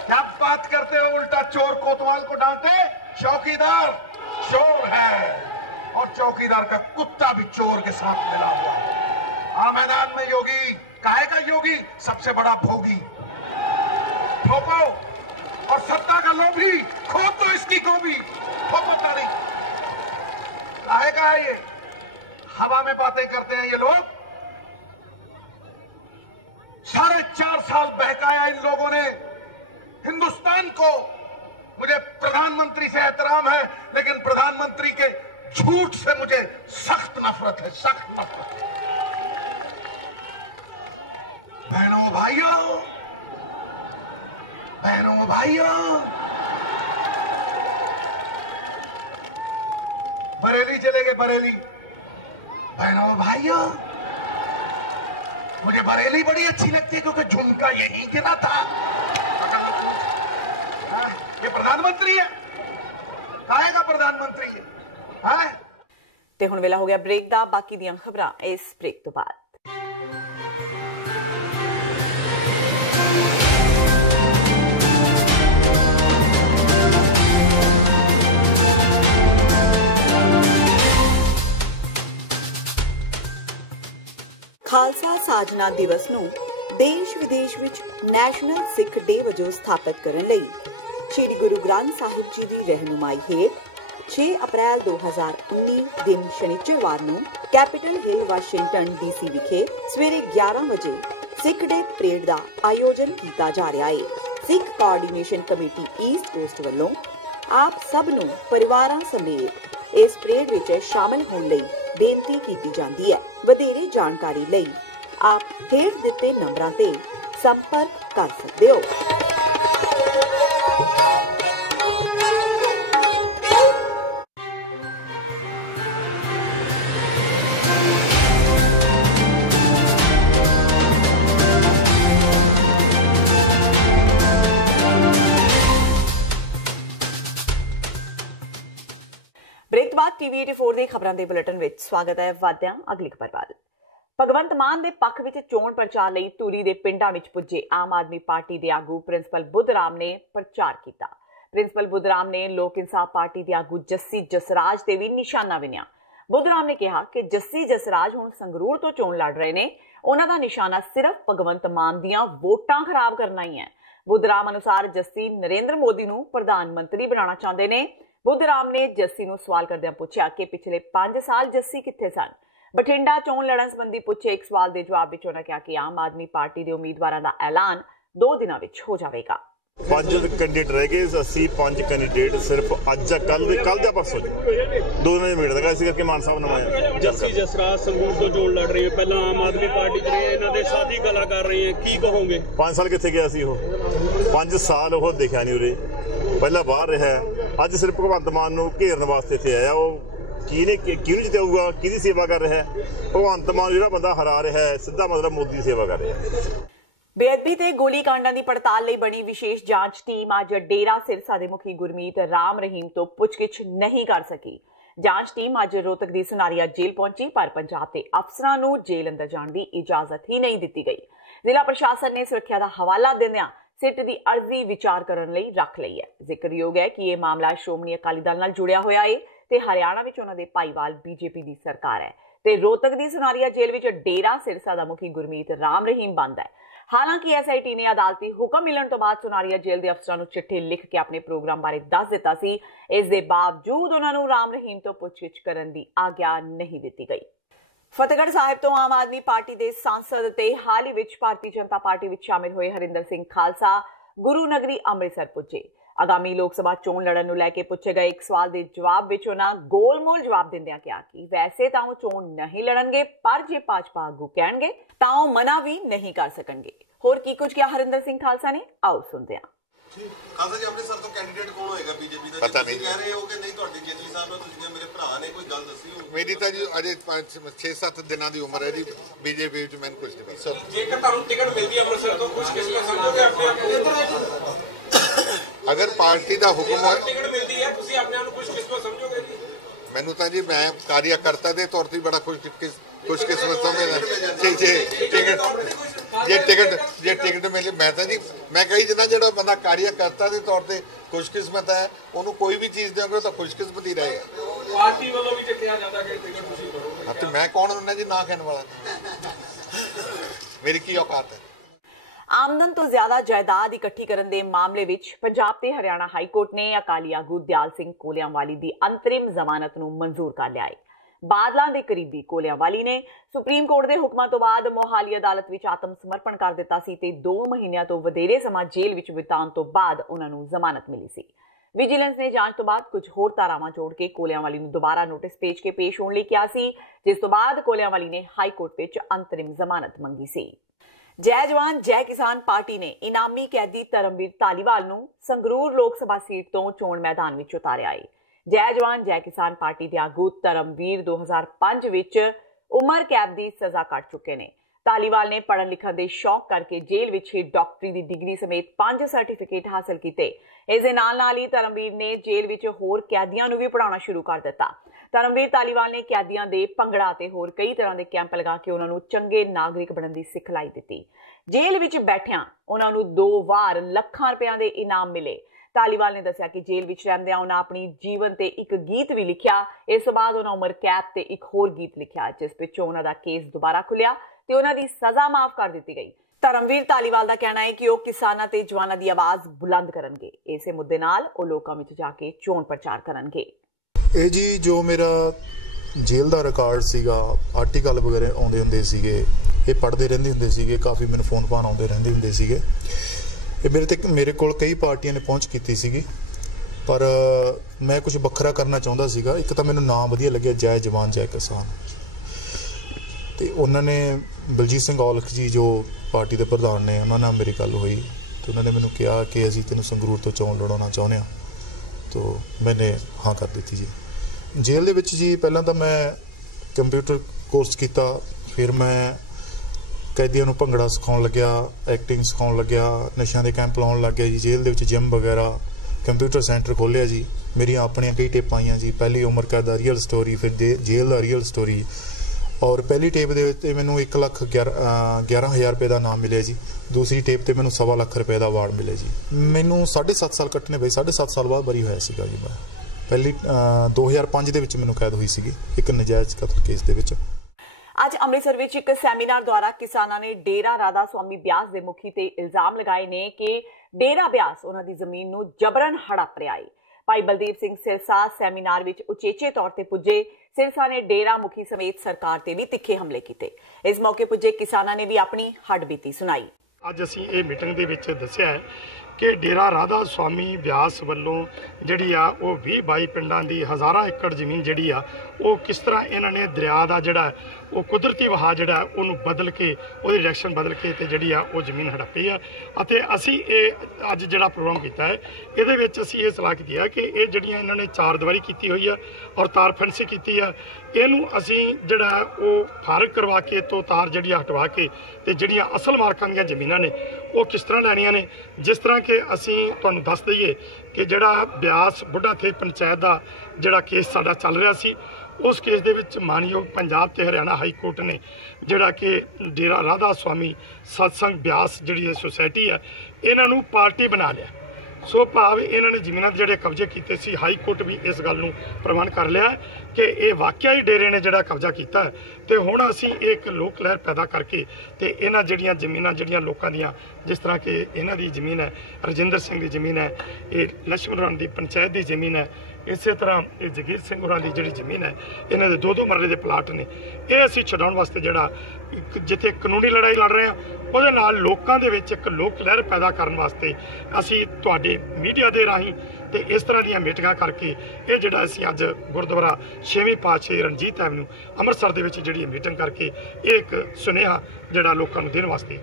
क्या बात करते हो? उल्टा चोर कोतवाल को डांटे। चौकीदार चोर है और चौकीदार का कुत्ता भी चोर के साथ मिला हुआ है। मैदान में योगी, काहे का योगी? सबसे बड़ा भोगी। ठोको और सत्ता का लोभी, खोद दो इसकी गोभी। ठोको ताड़ी। काहे का है ये? हवा में बातें करते हैं ये लोग। 4.5 साल बहकाया इन लोगों ने हिंदुस्तान को। मुझे प्रधानमंत्री से एहतराम है, लेकिन प्रधानमंत्री के झूठ से मुझे सख्त नफरत है, सख्त नफरत है। बहनों भाइयों, बहनों भाइयों, बरेली चले गए, बरेली। बहनों भाइयों, मुझे बरेली बड़ी अच्छी लगती है क्योंकि झुमका यही गिरा था। ये प्रधानमंत्री है, काहे का प्रधानमंत्री है। ਤੇ ਹੁਣ ਵੇਲਾ ਹੋ ਗਿਆ ਬ੍ਰੇਕ ਦਾ। ਬਾਕੀ ਦੀਆਂ ਖਬਰਾਂ ਇਸ ਬ੍ਰੇਕ ਤੋਂ ਬਾਅਦ। ਸਾਜਨਾ ਦਿਵਸ ਨੂੰ ਦੇਸ਼ ਵਿਦੇਸ਼ ਵਿੱਚ ਨੈਸ਼ਨਲ ਸਿੱਖ ਡੇ ਵਜੋਂ ਸਥਾਪਿਤ ਕਰਨ ਲਈ ਸ਼੍ਰੀ ਗੁਰੂ ਗ੍ਰੰਥ ਸਾਹਿਬ ਜੀ ਦੀ ਰਹਿਨੁਮਾਈ ਹੇਠ 6 ਅਪ੍ਰੈਲ 2019 ਦਿਨ ਸ਼ਨੀਚਰਵਾਰ ਨੂੰ ਕੈਪੀਟਲ ਹਿੱਲ ਵਾਸ਼ਿੰਗਟਨ DC ਵਿਖੇ ਸਵੇਰੇ 11 ਵਜੇ ਸਿੱਖ ਡੇ ਪਰੇਡ ਦਾ ਆਯੋਜਨ ਕੀਤਾ ਜਾ ਰਿਹਾ ਹੈ। ਸਿੱਖ ਕੋਆਰਡੀਨੇਸ਼ਨ ਕਮੇਟੀ ਈਸਟ ਕੋਸਟ ਵੱਲੋਂ ਆਪ ਸਭ ਨੂੰ ਪਰਿਵਾਰਾਂ ਸਮੇਤ ਇਸ ਪਰੇਡ ਵਿੱਚ ਸ਼ਾਮਲ ਹੋਣ ਲਈ ਬੇਨਤੀ ਕੀਤੀ ਜਾਂਦੀ ਹੈ। ਵਧੇਰੇ ਜਾਣਕਾਰੀ ਲਈ ਆਪ ਹੇਠ ਦਿੱਤੇ ਨੰਬਰਾਂ ਤੇ ਸੰਪਰਕ ਕਰ ਸਕਦੇ ਹੋ। ब्रेक के बाद टीवी 84 ਦੀ ਖਬਰਾਂ ਦੇ ਬੁਲੇਟਿਨ ਵਿੱਚ ਸਵਾਗਤ ਹੈ। ਵਾਦਿਆਂ ਅਗਲੀ ਖਬਰ ਵੱਲ। ਭਗਵੰਤ ਮਾਨ ਦੇ ਪੱਖ ਵਿੱਚ ਚੋਣ ਪ੍ਰਚਾਰ ਲਈ ਧੂਰੀ ਦੇ ਪਿੰਡਾਂ ਵਿੱਚ ਪੁੱਜੇ ਆਮ ਆਦਮੀ ਪਾਰਟੀ ਦੇ ਆਗੂ ਪ੍ਰਿੰਸੀਪਲ ਬੁੱਧਰਾਮ ਨੇ ਪ੍ਰਚਾਰ ਕੀਤਾ। ਪ੍ਰਿੰਸੀਪਲ ਬੁੱਧਰਾਮ ਨੇ ਲੋਕ ਇਨਸਾਫ ਪਾਰਟੀ ਦੇ ਆਗੂ ਜੱਸੀ ਜਸਰਾਜ ਤੇ ਵੀ ਨਿਸ਼ਾਨਾ ਵਿੰਨਿਆ। ਬੁੱਧਰਾਮ ਨੇ ਕਿਹਾ ਕਿ ਜੱਸੀ ਜਸਰਾਜ ਹੁਣ ਸੰਗਰੂਰ ਤੋਂ ਚੋਣ ਲੜ ਰਹੇ ਨੇ, ਉਹਨਾਂ ਦਾ ਨਿਸ਼ਾਨਾ ਸਿਰਫ ਭਗਵੰਤ ਮਾਨ ਦੀਆਂ ਵੋਟਾਂ ਖਰਾਬ ਕਰਨਾ ਹੀ ਹੈ। ਬੁੱਧਰਾਮ ਅਨੁਸਾਰ ਜੱਸੀ ਨਰਿੰਦਰ ਮੋਦੀ ਨੂੰ ਪ੍ਰਧਾਨ ਮੰਤਰੀ ਬਣਾਉਣਾ ਚਾਹੁੰਦੇ ਨੇ। ਬੁੱਧਰਾਮ ਨੇ ਜੱਸੀ ਨੂੰ ਸਵਾਲ ਕਰਦਿਆਂ ਪੁੱਛਿਆ ਕਿ ਪਿਛਲੇ 5 ਸਾਲ ਜੱਸੀ ਕਿੱਥੇ ਸਨ। ਬਠਿੰਡਾ ਚੋਣ ਲੜਨ ਸੰਬੰਧੀ ਪੁੱਛੇ ਇੱਕ ਸਵਾਲ ਦੇ ਜਵਾਬ ਵਿੱਚ ਉਹਨਾਂ ਕਿਹਾ ਕਿ ਆਮ ਆਦਮੀ ਪਾਰਟੀ ਦੇ ਉਮੀਦਵਾਰਾਂ ਦਾ ਐਲਾਨ 2 ਦਿਨਾਂ ਵਿੱਚ ਹੋ ਜਾਵੇਗਾ। 5 ਕੈਂਡੀਡੇਟ ਰਹਿ ਗਏ, ਅਸੀਂ 5 ਕੈਂਡੀਡੇਟ ਸਿਰਫ ਅੱਜ ਕੱਲ ਦਾ ਪਰਸੋਂ 2 ਦਿਨਾਂ ਦੀ ਮੀਟ ਲਗਾ ਸੀ ਕਰਕੇ ਮਾਨ ਸਾਹਿਬ ਨਵਾਂ ਜੱਸੀ ਜਸਰਾਜ ਸੰਗਰੂਰ ਤੋਂ ਚੋਣ ਲੜ ਰਹੇ ਹੈ। ਪਹਿਲਾਂ ਆਮ ਆਦਮੀ ਪਾਰਟੀ ਚ ਰਹੇ, ਇਹਨਾਂ ਦੇ ਸਾਥੀ ਕਲਾਕਾਰ ਰਹੇ ਹੈ, ਕੀ ਕਹੋਗੇ? 5 ਸਾਲ ਕਿੱਥੇ ਗਿਆ ਸੀ ਉਹ? 5 ਸਾਲ ਉਹ ਦਿਖਿਆ ਨਹੀਂ ਉਰੇ, ਪਹਿਲਾਂ ਬਾਹਰ ਰਿਹਾ, ਅੱਜ ਸਿਰਫ ਭਗਵੰਤ ਮਾਨ ਨੂੰ ਘੇਰਨ ਵਾਸਤੇ ਇੱਥੇ ਆਇਆ। ਉਹ ਕਿਹਨੂੰ ਜਿਤਾਊਗਾ, ਕਿਹਦੀ ਸੇਵਾ ਕਰ ਰਿਹਾ? ਭਗਵੰਤ ਮਾਨ ਜਿਹੜਾ ਬੰਦਾ ਹਰਾ ਰਿਹਾ ਹੈ, ਸਿੱਧਾ ਮਤਲਬ ਮੋਦੀ ਦੀ ਸੇਵਾ ਕਰ ਰਿਹਾ। ਬੇਅਦਬੀ ਤੇ ਗੋਲੀकांडाਂ ਦੀ ਪੜਤਾਲ ਲਈ ਬਣੀ ਵਿਸ਼ੇਸ਼ ਜਾਂਚ ਟੀਮ ਅੱਜ ਡੇਰਾ ਸਿਰਸਾ ਦੇ ਮੁਖੀ ਗੁਰਮੀਤ ਰਾਮ ਰਹੀਮ ਤੋਂ ਪੁੱਛਗਿੱਛ ਨਹੀਂ ਕਰ ਸਕੀ। ਜਾਂਚ ਟੀਮ ਅੱਜ ਰੋਹਤਕ ਦੀ ਸੁਨਾਰੀਆ ਜੇਲ੍ਹ ਪਹੁੰਚੀ, ਪਰ ਪੰਜਾਬ ਦੇ ਅਫਸਰਾਂ ਨੂੰ ਜੇਲ੍ਹ ਅੰਦਰ ਜਾਣ ਦੀ ਇਜਾਜ਼ਤ ਹੀ ਨਹੀਂ ਦਿੱਤੀ ਗਈ। ਜ਼ਿਲ੍ਹਾ ਪ੍ਰਸ਼ਾਸਨ ਨੇ ਸੁਰੱਖਿਆ ਦਾ ਹਵਾਲਾ ਦਿੰਦਿਆਂ ਸਿੱਟ ਦੀ ਅਰਜ਼ੀ ਵਿਚਾਰ ਕਰਨ ਲਈ ਰੱਖ ਲਈ ਹੈ। ਜ਼ਿਕਰਯੋਗ ਹੈ ਕਿ ਇਹ ਮਾਮਲਾ ਸ਼੍ਰੋਮਣੀ ਅਕਾਲੀ ਦਲ ਨਾਲ ਜੁੜਿਆ ਹੋਇਆ ਹੈ ਤੇ ਹਰਿਆਣਾ ਵਿੱਚ ਉਹਨਾਂ ਦੇ ਭਾਈਵਾਲ ਬੀਜੇਪੀ ਦੀ ਸਰਕਾਰ ਹੈ ਤੇ ਰੋਹਤਕ ਦੀ ਸੁਨਾਰੀਆ ਜੇਲ੍ਹ ਵਿੱਚ ਡੇਰਾ ਸਿਰਸਾ ਦਾ ਮੁਖੀ ਗੁਰਮੀਤ ਰਾਮ ਰਹੀਮ ਬੰਦ ਹੈ। ਹਾਲਾਂਕਿ ਐਸਆਈਟੀ ਨੇ ਅਦਾਲਤੀ ਹੁਕਮ ਮਿਲਣ ਤੋਂ ਬਾਅਦ ਸੁਨਾਰੀਆ ਜੇਲ੍ਹ ਦੇ ਅਫਸਰਾਂ ਨੂੰ ਚਿੱਠੀ ਲਿਖ ਕੇ ਆਪਣੇ ਪ੍ਰੋਗਰਾਮ ਬਾਰੇ ਦੱਸ ਦਿੱਤਾ ਸੀ। ਇਸ ਦੇ ਬਾਵਜੂਦ ਉਹਨਾਂ ਨੂੰ ਰਾਮ ਰਹੀਮ ਤੋਂ ਪੁੱਛਗਿੱਛ ਕਰਨ ਦੀ ਆਗਿਆ ਨਹੀਂ ਦਿੱਤੀ ਗਈ। ਫਤਿਹਗੜ੍ਹ ਸਾਹਿਬ ਤੋਂ ਆਮ ਆਦਮੀ ਪਾਰਟੀ ਦੇ ਸਾਂਸਦ ਤੇ ਹਾਲ ਹੀ ਵਿੱਚ ਭਾਰਤੀ ਜਨਤਾ ਪਾਰਟੀ ਵਿੱਚ ਸ਼ਾਮਿਲ ਹੋਏ ਹਰਿੰਦਰ ਸਿੰਘ ਖਾਲਸਾ ਗੁਰੂ ਨਗਰੀ ਅੰਮ੍ਰਿਤਸਰ ਪੁੱਜੇ। ਆਗਾਮੀ ਲੋਕ ਸਭਾ ਚੋਣ ਲੜਨ ਨੂੰ ਲੈ ਕੇ ਪੁੱਛੇ ਗਏ ਇੱਕ ਸਵਾਲ ਦੇ ਜਵਾਬ ਵਿੱਚ ਉਹਨਾਂ ਗੋਲਮੋਲ ਜਵਾਬ ਦਿੰਦਿਆਂ ਕਿਹਾ ਕਿ ਵੈਸੇ ਤਾਂ ਉਹ ਚੋਣ ਨਹੀਂ ਲੜਨਗੇ, ਪਰ ਜੇ ਭਾਜਪਾ ਆਗੂ ਕਹਿਣਗੇ ਤਾਂ ਉਹ ਮਨਾ ਵੀ ਨਹੀਂ ਕਰ ਸਕਣਗੇ। ਹੋਰ ਕੀ ਕੁਝ ਕਿਹਾ ਹਰਿੰਦਰ ਸਿੰਘ ਖਾਲਸਾ ਨੇ, ਆਓ ਸੁਣਦੇ ਹਾਂ। ਖਾਲਸਾ ਜੀ, ਅੰਮ੍ਰਿਤਸਰ ਤੋਂ ਕੈਂਡੀਡੇਟ ਕੌਣ ਹੋਏਗਾ ਬੀਜੇਪੀ ਦਾ? ਪਤਾ ਨਹੀਂ। ਕਹਿ ਰਹੇ ਹੋ ਕਿ ਨਹੀਂ ਤੁਹਾਡੇ ਜੇਤਲੀ ਸਾਹਿਬ ਨਾਲ ਤੁਸੀਂ ਮੇਰੇ ਭਰਾ ਨੇ, ਕੋਈ ਗੱਲ ਦੱਸੀ ਹੋਵੇ? ਮੇਰੀ ਤਾਂ ਜੀ ਅਜੇ 6-7 ਦਿਨਾਂ ਦੀ ਉਮਰ ਹੈ ਜੀ ਬੀਜੇਪੀ ਵਿੱਚ, ਮੈਨੂੰ ਕੁਝ ਨਹੀਂ ਪਤਾ। ਜੇਕਰ ਤੁਹਾਨੂੰ ਟਿਕਟ ਮਿਲਦੀ ਹੈ ਅੰਮ੍ਰਿਤਸਰ ਤੋਂ, ਕੁਝ ਕਿਸ ਤਰ੍ਹਾਂ ਸਮਝੋਗੇ ਆਪਣੇ ਆਪ ਨੂੰ? ਅਗਰ ਪਾਰਟੀ ਦਾ ਹੁਕਮ ਹੋਏ, ਟਿਕਟ ਮਿਲਦੀ ਹੈ, ਤੁਸੀਂ ਆਪਣੇ ਆਪ ਨੂੰ ਕੁਝ ਕਿਸ ਤਰ੍ਹਾਂ ਸਮਝੋਗੇ ਜੀ? ਮੈਨੂੰ ਤਾਂ ਜੀ ਮੈਂ ਕਾਰਿਆਕਰਤਾ ਦੇ ਤੌਰ ਤੇ ਬੜਾ ਖੁਸ਼ਕਿਸਮਤ ਸਮਝਦਾ। ਜੇ ਟਿਕਟ ਮਿਲੇ, ਮੈਂ ਤਾਂ ਜੀ ਮੈਂ ਕਹੀ ਜਿਹੜਾ ਬੰਦਾ ਕਾਰਿਆਕਰਤਾ ਦੇ ਤੌਰ ਤੇ ਖੁਸ਼ਕਿਸਮਤ ਹੈ, ਉਹਨੂੰ ਕੋਈ ਵੀ ਚੀਜ਼ ਦੇਵਾਂਗੇ ਤਾਂ ਖੁਸ਼ਕਿਸਮਤ ਹੀ ਰਹੇਗਾ। ਪਾਰਟੀ ਵੱਲੋਂ ਵੀ ਕਿਹਾ ਜਾਂਦਾ ਕਿ ਟਿਕਟ ਤੁਸੀਂ ਕਰੋਗੇ, ਤੇ ਮੈਂ ਕੌਣ ਹੁੰਦਾ ਜੀ ਨਾ ਕਹਿਣ ਵਾਲਾ? ਮੇਰੀ ਕੀ ਔਕਾਤ ਹੈ? ਆਮਦਨ ਤੋਂ ਜ਼ਿਆਦਾ ਜਾਇਦਾਦ ਇਕੱਠੀ ਕਰਨ ਦੇ ਮਾਮਲੇ ਵਿੱਚ ਪੰਜਾਬ ਤੇ ਹਰਿਆਣਾ ਹਾਈ ਕੋਰਟ ਨੇ ਅਕਾਲੀ ਆਗੂ ਦਿਆਲ ਸਿੰਘ ਕੋਲਿਆਂਵਾਲੀ ਦੀ ਅੰਤਰਿਮ ਜ਼ਮਾਨਤ ਨੂੰ ਮਨਜ਼ੂਰ ਕਰ ਲਿਆ ਹੈ। ਬਾਦਲਾਂ ਦੇ ਕਰੀਬੀ ਕੋਲਿਆਂਵਾਲੀ ਨੇ ਸੁਪਰੀਮ ਕੋਰਟ ਦੇ ਹੁਕਮਾਂ ਤੋਂ ਬਾਅਦ ਮੋਹਾਲੀ ਅਦਾਲਤ ਵਿੱਚ ਆਤਮ ਸਮਰਪਣ ਕਰ ਦਿੱਤਾ ਸੀ ਤੇ 2 ਮਹੀਨਿਆਂ ਤੋਂ ਵਧੇਰੇ ਸਮਾਂ ਜੇਲ੍ਹ ਵਿੱਚ ਬਿਤਾਉਣ ਤੋਂ ਬਾਅਦ ਉਹਨਾਂ ਨੂੰ ਜ਼ਮਾਨਤ ਮਿਲੀ ਸੀ। ਵਿਜੀਲੈਂਸ ਨੇ ਜਾਂਚ ਤੋਂ ਬਾਅਦ ਕੁਝ ਹੋਰ ਧਾਰਾਵਾਂ ਜੋੜ ਕੇ ਕੋਲਿਆਂਵਾਲੀ ਨੂੰ ਦੁਬਾਰਾ ਨੋਟਿਸ ਭੇਜ ਕੇ ਪੇਸ਼ ਹੋਣ ਲਈ ਕਿਹਾ ਸੀ, ਜਿਸ ਤੋਂ ਬਾਅਦ ਕੋਲਿਆਂਵਾਲੀ ਨੇ ਹਾਈ ਕੋਰਟ ਵਿੱਚ ਅੰਤਰਿਮ ਜ਼ਮਾਨਤ ਮੰਗੀ ਸੀ। ਜੈ ਜਵਾਨ ਜੈ ਕਿਸਾਨ ਪਾਰਟੀ ਨੇ ਇਨਾਮੀ ਕੈਦੀ ਧਰਮਵੀਰ ਧਾਲੀਵਾਲ ਨੂੰ ਸੰਗਰੂਰ ਲੋਕ ਸਭਾ ਸੀਟ ਤੋਂ ਚੋਣ ਮੈਦਾਨ ਵਿੱਚ ਉਤਾਰਿਆ ਹੈ। ਜੈ ਜਵਾਨ ਜੈ ਕਿਸਾਨ ਪਾਰਟੀ ਦੇ ਆਗੂ ਧਰਮਵੀਰ 2005 ਵਿੱਚ ਉਮਰ ਕੈਦ ਦੀ ਸਜ਼ਾ ਕੱਟ ਚੁੱਕੇ ਨੇ। ਧਾਲੀਵਾਲ ਨੇ ਪੜ੍ਹਨ ਲਿਖਣ ਦੇ ਸ਼ੌਕ ਕਰਕੇ ਜੇਲ੍ਹ ਵਿੱਚ ਹੀ ਡਾਕਟਰੀ ਦੀ ਡਿਗਰੀ ਸਮੇਤ 5 ਸਰਟੀਫਿਕੇਟ ਹਾਸਲ ਕੀਤੇ। ਇਸ ਦੇ ਨਾਲ ਹੀ ਧਰਮਵੀਰ ਨੇ ਜੇਲ੍ਹ ਵਿੱਚ ਹੋਰ ਕੈਦੀਆਂ ਨੂੰ ਵੀ ਪੜ੍ਹਾਉਣਾ ਸ਼ੁਰੂ ਕਰ ਦਿੱਤਾ। ਧਰਮਵੀਰ ਧਾਲੀਵਾਲ ਨੇ ਕੈਦੀਆਂ ਦੇ ਭੰਗੜਾ ਤੇ ਹੋਰ ਕਈ ਤਰ੍ਹਾਂ ਦੇ ਕੈਂਪ ਲਗਾ ਕੇ ਉਹਨਾਂ ਨੂੰ ਚੰਗੇ ਨਾਗਰਿਕ ਬਣਨ ਦੀ ਸਿਖਲਾਈ ਦਿੱਤੀ। ਜੇਲ੍ਹ ਵਿੱਚ ਬੈਠਿਆਂ ਉਹਨਾਂ ਨੂੰ 2 ਵਾਰ ਲੱਖਾਂ ਰੁਪਇਆਂ ਦੇ ਇਨਾਮ ਮਿਲੇ। ਧਾਲੀਵਾਲ ਨੇ ਦੱਸਿਆ ਕਿ ਜੇਲ੍ਹ ਵਿੱਚ ਰਹਿੰਦਿਆਂ ਉਹਨਾਂ ਆਪਣੀ ਜੀਵਨ ਤੇ ਇੱਕ ਗੀਤ ਵੀ ਲਿਖਿਆ। ਇਸ ਤੋਂ ਬਾਅਦ ਉਹਨਾਂ ਉਮਰ ਕੈਦ ਤੇ ਇੱਕ ਹੋਰ ਗੀਤ ਲਿਖਿਆ, ਜਿਸ ਵਿੱਚੋਂ ਉਹਨਾਂ ਦਾ ਕੇਸ ਦੁਬਾਰਾ ਖੁੱਲਿਆ ਤੇ ਉਹਨਾਂ ਦੀ ਸਜ਼ਾ ਮਾਫ ਕਰ ਦਿੱਤੀ ਗਈ। ਧਰਮਵੀਰ ਧਾਲੀਵਾਲ ਦਾ ਕਹਿਣਾ ਹੈ ਕਿ ਉਹ ਕਿਸਾਨਾਂ ਤੇ ਜਵਾਨਾਂ ਦੀ ਆਵਾਜ਼ ਬੁਲੰਦ ਕਰਨਗੇ। ਇਸੇ ਮੁੱਦੇ ਨਾਲ ਉਹ ਲੋਕਾਂ ਵਿੱਚ ਜਾ ਕੇ ਚੋਣ ਪ੍ਰਚਾਰ ਕਰਨਗੇ। ਇਹ ਜੀ ਜੋ ਮੇਰਾ ਜੇਲ੍ਹ ਦਾ ਰਿਕਾਰਡ ਸੀਗਾ, ਆਰਟੀਕਲ ਵਗੈਰਾ ਆਉਂਦੇ ਹੁੰਦੇ ਸੀਗੇ, ਇਹ ਪੜ੍ਹਦੇ ਰਹਿੰਦੇ ਹੁੰਦੇ ਸੀਗੇ, ਕਾਫੀ ਮੈਨੂੰ ਫੋਨ ਫਾਨ ਆਉਂਦੇ ਰਹਿੰਦੇ ਹੁੰਦੇ ਸੀਗੇ। ਇਹ ਮੇਰੇ ਕੋਲ ਕਈ ਪਾਰਟੀਆਂ ਨੇ ਪਹੁੰਚ ਕੀਤੀ ਸੀਗੀ, ਪਰ ਮੈਂ ਕੁਝ ਵੱਖਰਾ ਕਰਨਾ ਚਾਹੁੰਦਾ ਸੀਗਾ। ਇੱਕ ਤਾਂ ਮੈਨੂੰ ਨਾਂ ਵਧੀਆ ਲੱਗਿਆ, ਜੈ ਜਵਾਨ ਜੈ ਕਿਸਾਨ, ਤੇ ਉਹਨਾਂ ਨੇ ਬਲਜੀਤ ਸਿੰਘ ਔਲਖ ਜੀ ਜੋ ਪਾਰਟੀ ਦੇ ਪ੍ਰਧਾਨ ਨੇ, ਉਹਨਾਂ ਨਾਲ ਮੇਰੀ ਗੱਲ ਹੋਈ ਤੇ ਉਹਨਾਂ ਨੇ ਮੈਨੂੰ ਕਿਹਾ ਕਿ ਅਸੀਂ ਤੈਨੂੰ ਸੰਗਰੂਰ ਤੋਂ ਚੋਣ ਲੜਾਉਣਾ ਚਾਹੁੰਦੇ ਹਾਂ। ਤੋ ਮੈਨੇ ਹਾਂ ਕਰ ਦਿੱਤੀ ਜੀ। ਜੇਲ੍ਹ ਦੇ ਵਿੱਚ ਜੀ ਪਹਿਲਾਂ ਤਾਂ ਮੈਂ ਕੰਪਿਊਟਰ ਕੋਰਸ ਕੀਤਾ, ਫਿਰ ਮੈਂ ਕੈਦੀਆਂ ਨੂੰ ਭੰਗੜਾ ਸਿਖਾਉਣ ਲੱਗਿਆ, ਐਕਟਿੰਗ ਸਿਖਾਉਣ ਲੱਗਿਆ, ਨਸ਼ਿਆਂ ਦੇ ਕੈਂਪ ਲਾਉਣ ਲੱਗ ਗਿਆ ਜੀ। ਜੇਲ੍ਹ ਦੇ ਵਿੱਚ ਜਿਮ ਵਗੈਰਾ, ਕੰਪਿਊਟਰ ਸੈਂਟਰ ਖੋਲ੍ਹਿਆ ਜੀ। ਮੇਰੀਆਂ ਆਪਣੀਆਂ ਕਈ ਟੇਪਾਂ ਆਈਆਂ ਜੀ। ਪਹਿਲੀ ਉਮਰ ਕੈਦ ਦਾ ਰੀਅਲ ਸਟੋਰੀ, ਫਿਰ ਜੇਲ੍ਹ ਦਾ ਰੀਅਲ ਸਟੋਰੀ, ਔਰ ਪਹਿਲੀ ਟੇਪ ਦੇ ਉੱਤੇ ਮੈਨੂੰ 1,11,000 ਰੁਪਏ ਦਾ ਇਨਾਮ ਮਿਲਿਆ ਜੀ। ਦੂਸਰੀ ਟੇਪ ਤੇ ਮੈਨੂੰ 1.25 ਲੱਖ ਰੁਪਏ ਦਾ ਅਵਾਰਡ ਮਿਲਿਆ ਜੀ। ਮੈਨੂੰ 7.5 ਸਾਲ ਕੱਟਣੇ ਪਏ। 7.5 ਸਾਲ ਬਾਅਦ ਬਰੀ ਹੋਇਆ ਸੀਗਾ ਜੀ ਮੈਂ। ਪਹਿਲੀ 2005 ਦੇ ਵਿੱਚ ਮੈਨੂੰ ਕੈਦ ਹੋਈ ਸੀਗੀ ਇੱਕ ਨਜਾਇਜ਼ ਕਤਲ ਕੇਸ ਦੇ ਵਿੱਚ। ਅੱਜ ਅੰਮ੍ਰਿਤਸਰ ਵਿੱਚ ਇੱਕ ਸੈਮੀਨਾਰ ਦੌਰਾਨ ਕਿਸਾਨਾਂ ਨੇ ਡੇਰਾ ਰਾਧਾ ਸਵਾਮੀ ਬਿਆਸ ਦੇ ਮੁਖੀ ਤੇ ਇਲਜ਼ਾਮ ਲਗਾਏ ਨੇ ਕਿ ਡੇਰਾ ਬਿਆਸ ਉਹਨਾਂ ਦੀ ਜ਼ਮੀਨ ਨੂੰ ਜਬਰਨ ਹੜਪ ਰਿਹਾ ਹੈ। ਭਾਈ ਬਲਦੇਵ ਸਿੰਘ ਸਿਰਸਾ ਸੈਮੀਨਾਰ ਵਿੱਚ ਉਚੇਚੇ ਤੌਰ ਤੇ ਪੁੱਜੇ। ਸਿਰਸਾ ਨੇ ਡੇਰਾ ਮੁਖੀ ਸਮੇਤ ਸਰਕਾਰ ਤੇ ਵੀ ਤਿੱਖੇ ਹਮਲੇ ਕੀਤੇ। ਇਸ ਮੌਕੇ ਪੁੱਜੇ ਕਿਸਾਨਾਂ ਨੇ ਵੀ ਆਪਣੀ ਹੱਡਬੀਤੀ ਸੁਣਾਈ। ਅੱਜ ਅਸੀਂ ਇਹ ਮੀਟਿੰਗ ਦੇ ਵਿੱਚ ਦੱਸਿਆ ਹੈ ਕਿ ਡੇਰਾ ਰਾਧਾ ਸਵਾਮੀ ਬਿਆਸ ਵੱਲੋਂ ਜਿਹੜੀ ਆ ਉਹ 20-22 ਪਿੰਡਾਂ ਦੀ ਹਜ਼ਾਰਾਂ ਏਕੜ ਜ਼ਮੀਨ ਜਿਹੜੀ ਆ ਉਹ ਕਿਸ ਤਰ੍ਹਾਂ ਇਹਨਾਂ ਨੇ ਦਰਿਆ ਦਾ ਜਿਹੜਾ ਉਹ ਕੁਦਰਤੀ ਵਹਾਅ ਜਿਹੜਾ ਉਹਨੂੰ ਬਦਲ ਕੇ, ਉਹਦੀ ਡਾਇਰੈਕਸ਼ਨ ਬਦਲ ਕੇ ਤੇ ਜਿਹੜੀ ਆ ਉਹ ਜ਼ਮੀਨ ਹੜੱਪੀ ਆ। ਅਤੇ ਅਸੀਂ ਇਹ ਅੱਜ ਜਿਹੜਾ ਪ੍ਰੋਗਰਾਮ ਕੀਤਾ ਹੈ ਇਹਦੇ ਵਿੱਚ ਅਸੀਂ ਇਹ ਸਲਾਹ ਕੀਤੀ ਹੈ ਕਿ ਇਹ ਜਿਹੜੀਆਂ ਇਹਨਾਂ ਨੇ ਚਾਰ ਦੀਵਾਰੀ ਕੀਤੀ ਹੋਈ ਆ ਔਰ ਤਾਰ ਫੈਂਸੀ ਕੀਤੀ ਆ, ਇਹਨੂੰ ਅਸੀਂ ਜਿਹੜਾ ਉਹ ਫਾਰਗ ਕਰਵਾ ਕੇ ਤੋਂ ਤਾਰ ਜਿਹੜੀ ਹਟਵਾ ਕੇ ਤੇ ਜਿਹੜੀਆਂ ਅਸਲ ਮਾਲਕਾਂ ਦੀਆਂ ਜ਼ਮੀਨਾਂ ਨੇ ਉਹ ਕਿਸ ਤਰ੍ਹਾਂ ਲੈਣੀਆਂ ਨੇ। ਜਿਸ ਤਰ੍ਹਾਂ ਕਿ ਅਸੀਂ ਤੁਹਾਨੂੰ ਦੱਸ ਦਈਏ ਕਿ ਜਿਹੜਾ ਬਿਆਸ ਬੁੱਢਾ ਥੇ ਪੰਚਾਇਤ ਦਾ ਜਿਹੜਾ ਕੇਸ ਸਾਡਾ ਚੱਲ ਰਿਹਾ ਸੀ, ਉਸ ਕੇਸ ਦੇ ਵਿੱਚ ਮਾਨਯੋਗ ਪੰਜਾਬ ਤੇ ਹਰਿਆਣਾ ਹਾਈ ਕੋਰਟ ਨੇ ਜਿਹੜਾ ਕਿ ਡੇਰਾ ਰਾਧਾ ਸਵਾਮੀ ਸਤਸੰਗ ਬਿਆਸ ਜਿਹੜੀ ਸੁਸਾਇਟੀ ਹੈ ਇਹਨਾਂ ਨੂੰ ਪਾਰਟੀ ਬਣਾ ਲਿਆ। ਸੋ ਭਾਵ ਇਹਨਾਂ ਨੇ ਜ਼ਮੀਨਾਂ ਦੇ ਜਿਹੜੇ ਕਬਜ਼ੇ ਕੀਤੇ ਸੀ, ਹਾਈ ਕੋਰਟ ਵੀ ਇਸ ਗੱਲ ਨੂੰ ਪ੍ਰਵਾਨ ਕਰ ਲਿਆ ਕਿ ਇਹ ਵਾਕਿਆ ਹੀ ਡੇਰੇ ਨੇ ਜਿਹੜਾ ਕਬਜ਼ਾ ਕੀਤਾ ਹੈ। ਤੇ ਹੁਣ ਅਸੀਂ ਇੱਕ ਲੋਕ ਲਹਿਰ ਪੈਦਾ ਕਰਕੇ ਤੇ ਇਹਨਾਂ ਜਿਹੜੀਆਂ ਜ਼ਮੀਨਾਂ ਜਿਹੜੀਆਂ ਲੋਕਾਂ ਦੀਆਂ, ਜਿਸ ਤਰ੍ਹਾਂ ਕਿ ਇਹਨਾਂ ਦੀ ਜ਼ਮੀਨ ਹੈ, ਰਜਿੰਦਰ ਸਿੰਘ ਦੀ ਜ਼ਮੀਨ ਹੈ, ਇਹ ਲక్ష్ਮਣ ਦੀ ਪੰਚਾਇਤ ਦੀ ਜ਼ਮੀਨ ਹੈ, ਇਸੇ ਤਰ੍ਹਾਂ ਇਹ ਜਗੀਰ ਸਿੰਘ ਹੋਰਾਂ ਦੀ ਜਿਹੜੀ ਜ਼ਮੀਨ ਹੈ, ਇਹਨਾਂ ਦੇ 2-2 ਮਰਲੇ ਦੇ ਪਲਾਟ ਨੇ, ਇਹ ਅਸੀਂ ਛਡਾਉਣ ਵਾਸਤੇ ਜਿਹੜਾ ਜਿੱਥੇ ਕਾਨੂੰਨੀ ਲੜਾਈ ਲੜ ਰਹੇ ਹਾਂ ਉਹਦੇ ਨਾਲ ਲੋਕਾਂ ਦੇ ਵਿੱਚ ਇੱਕ ਲੋਕ ਲਹਿਰ ਪੈਦਾ ਕਰਨ ਵਾਸਤੇ ਅਸੀਂ ਤੁਹਾਡੇ ਮੀਡੀਆ ਦੇ ਰਾਹੀਂ ਤੇ ਇਸ ਤਰ੍ਹਾਂ ਦੀਆਂ ਮੀਟਿੰਗਾਂ ਕਰਕੇ ਇਹ ਜਿਹੜਾ ਅਸੀਂ ਅੱਜ ਗੁਰਦੁਆਰਾ 6ਵੀਂ ਪਾਤਸ਼ਾਹੀ ਰਣਜੀਤ ਐਵਨਿਊ ਅੰਮ੍ਰਿਤਸਰ ਦੇ ਵਿੱਚ ਜਿਹੜੀ ਮੀਟਿੰਗ ਕਰਕੇ ਇਹ ਇੱਕ ਸੁਨੇਹਾ ਜਿਹੜਾ ਲੋਕਾਂ ਨੂੰ ਦੇਣ ਵਾਸਤੇ।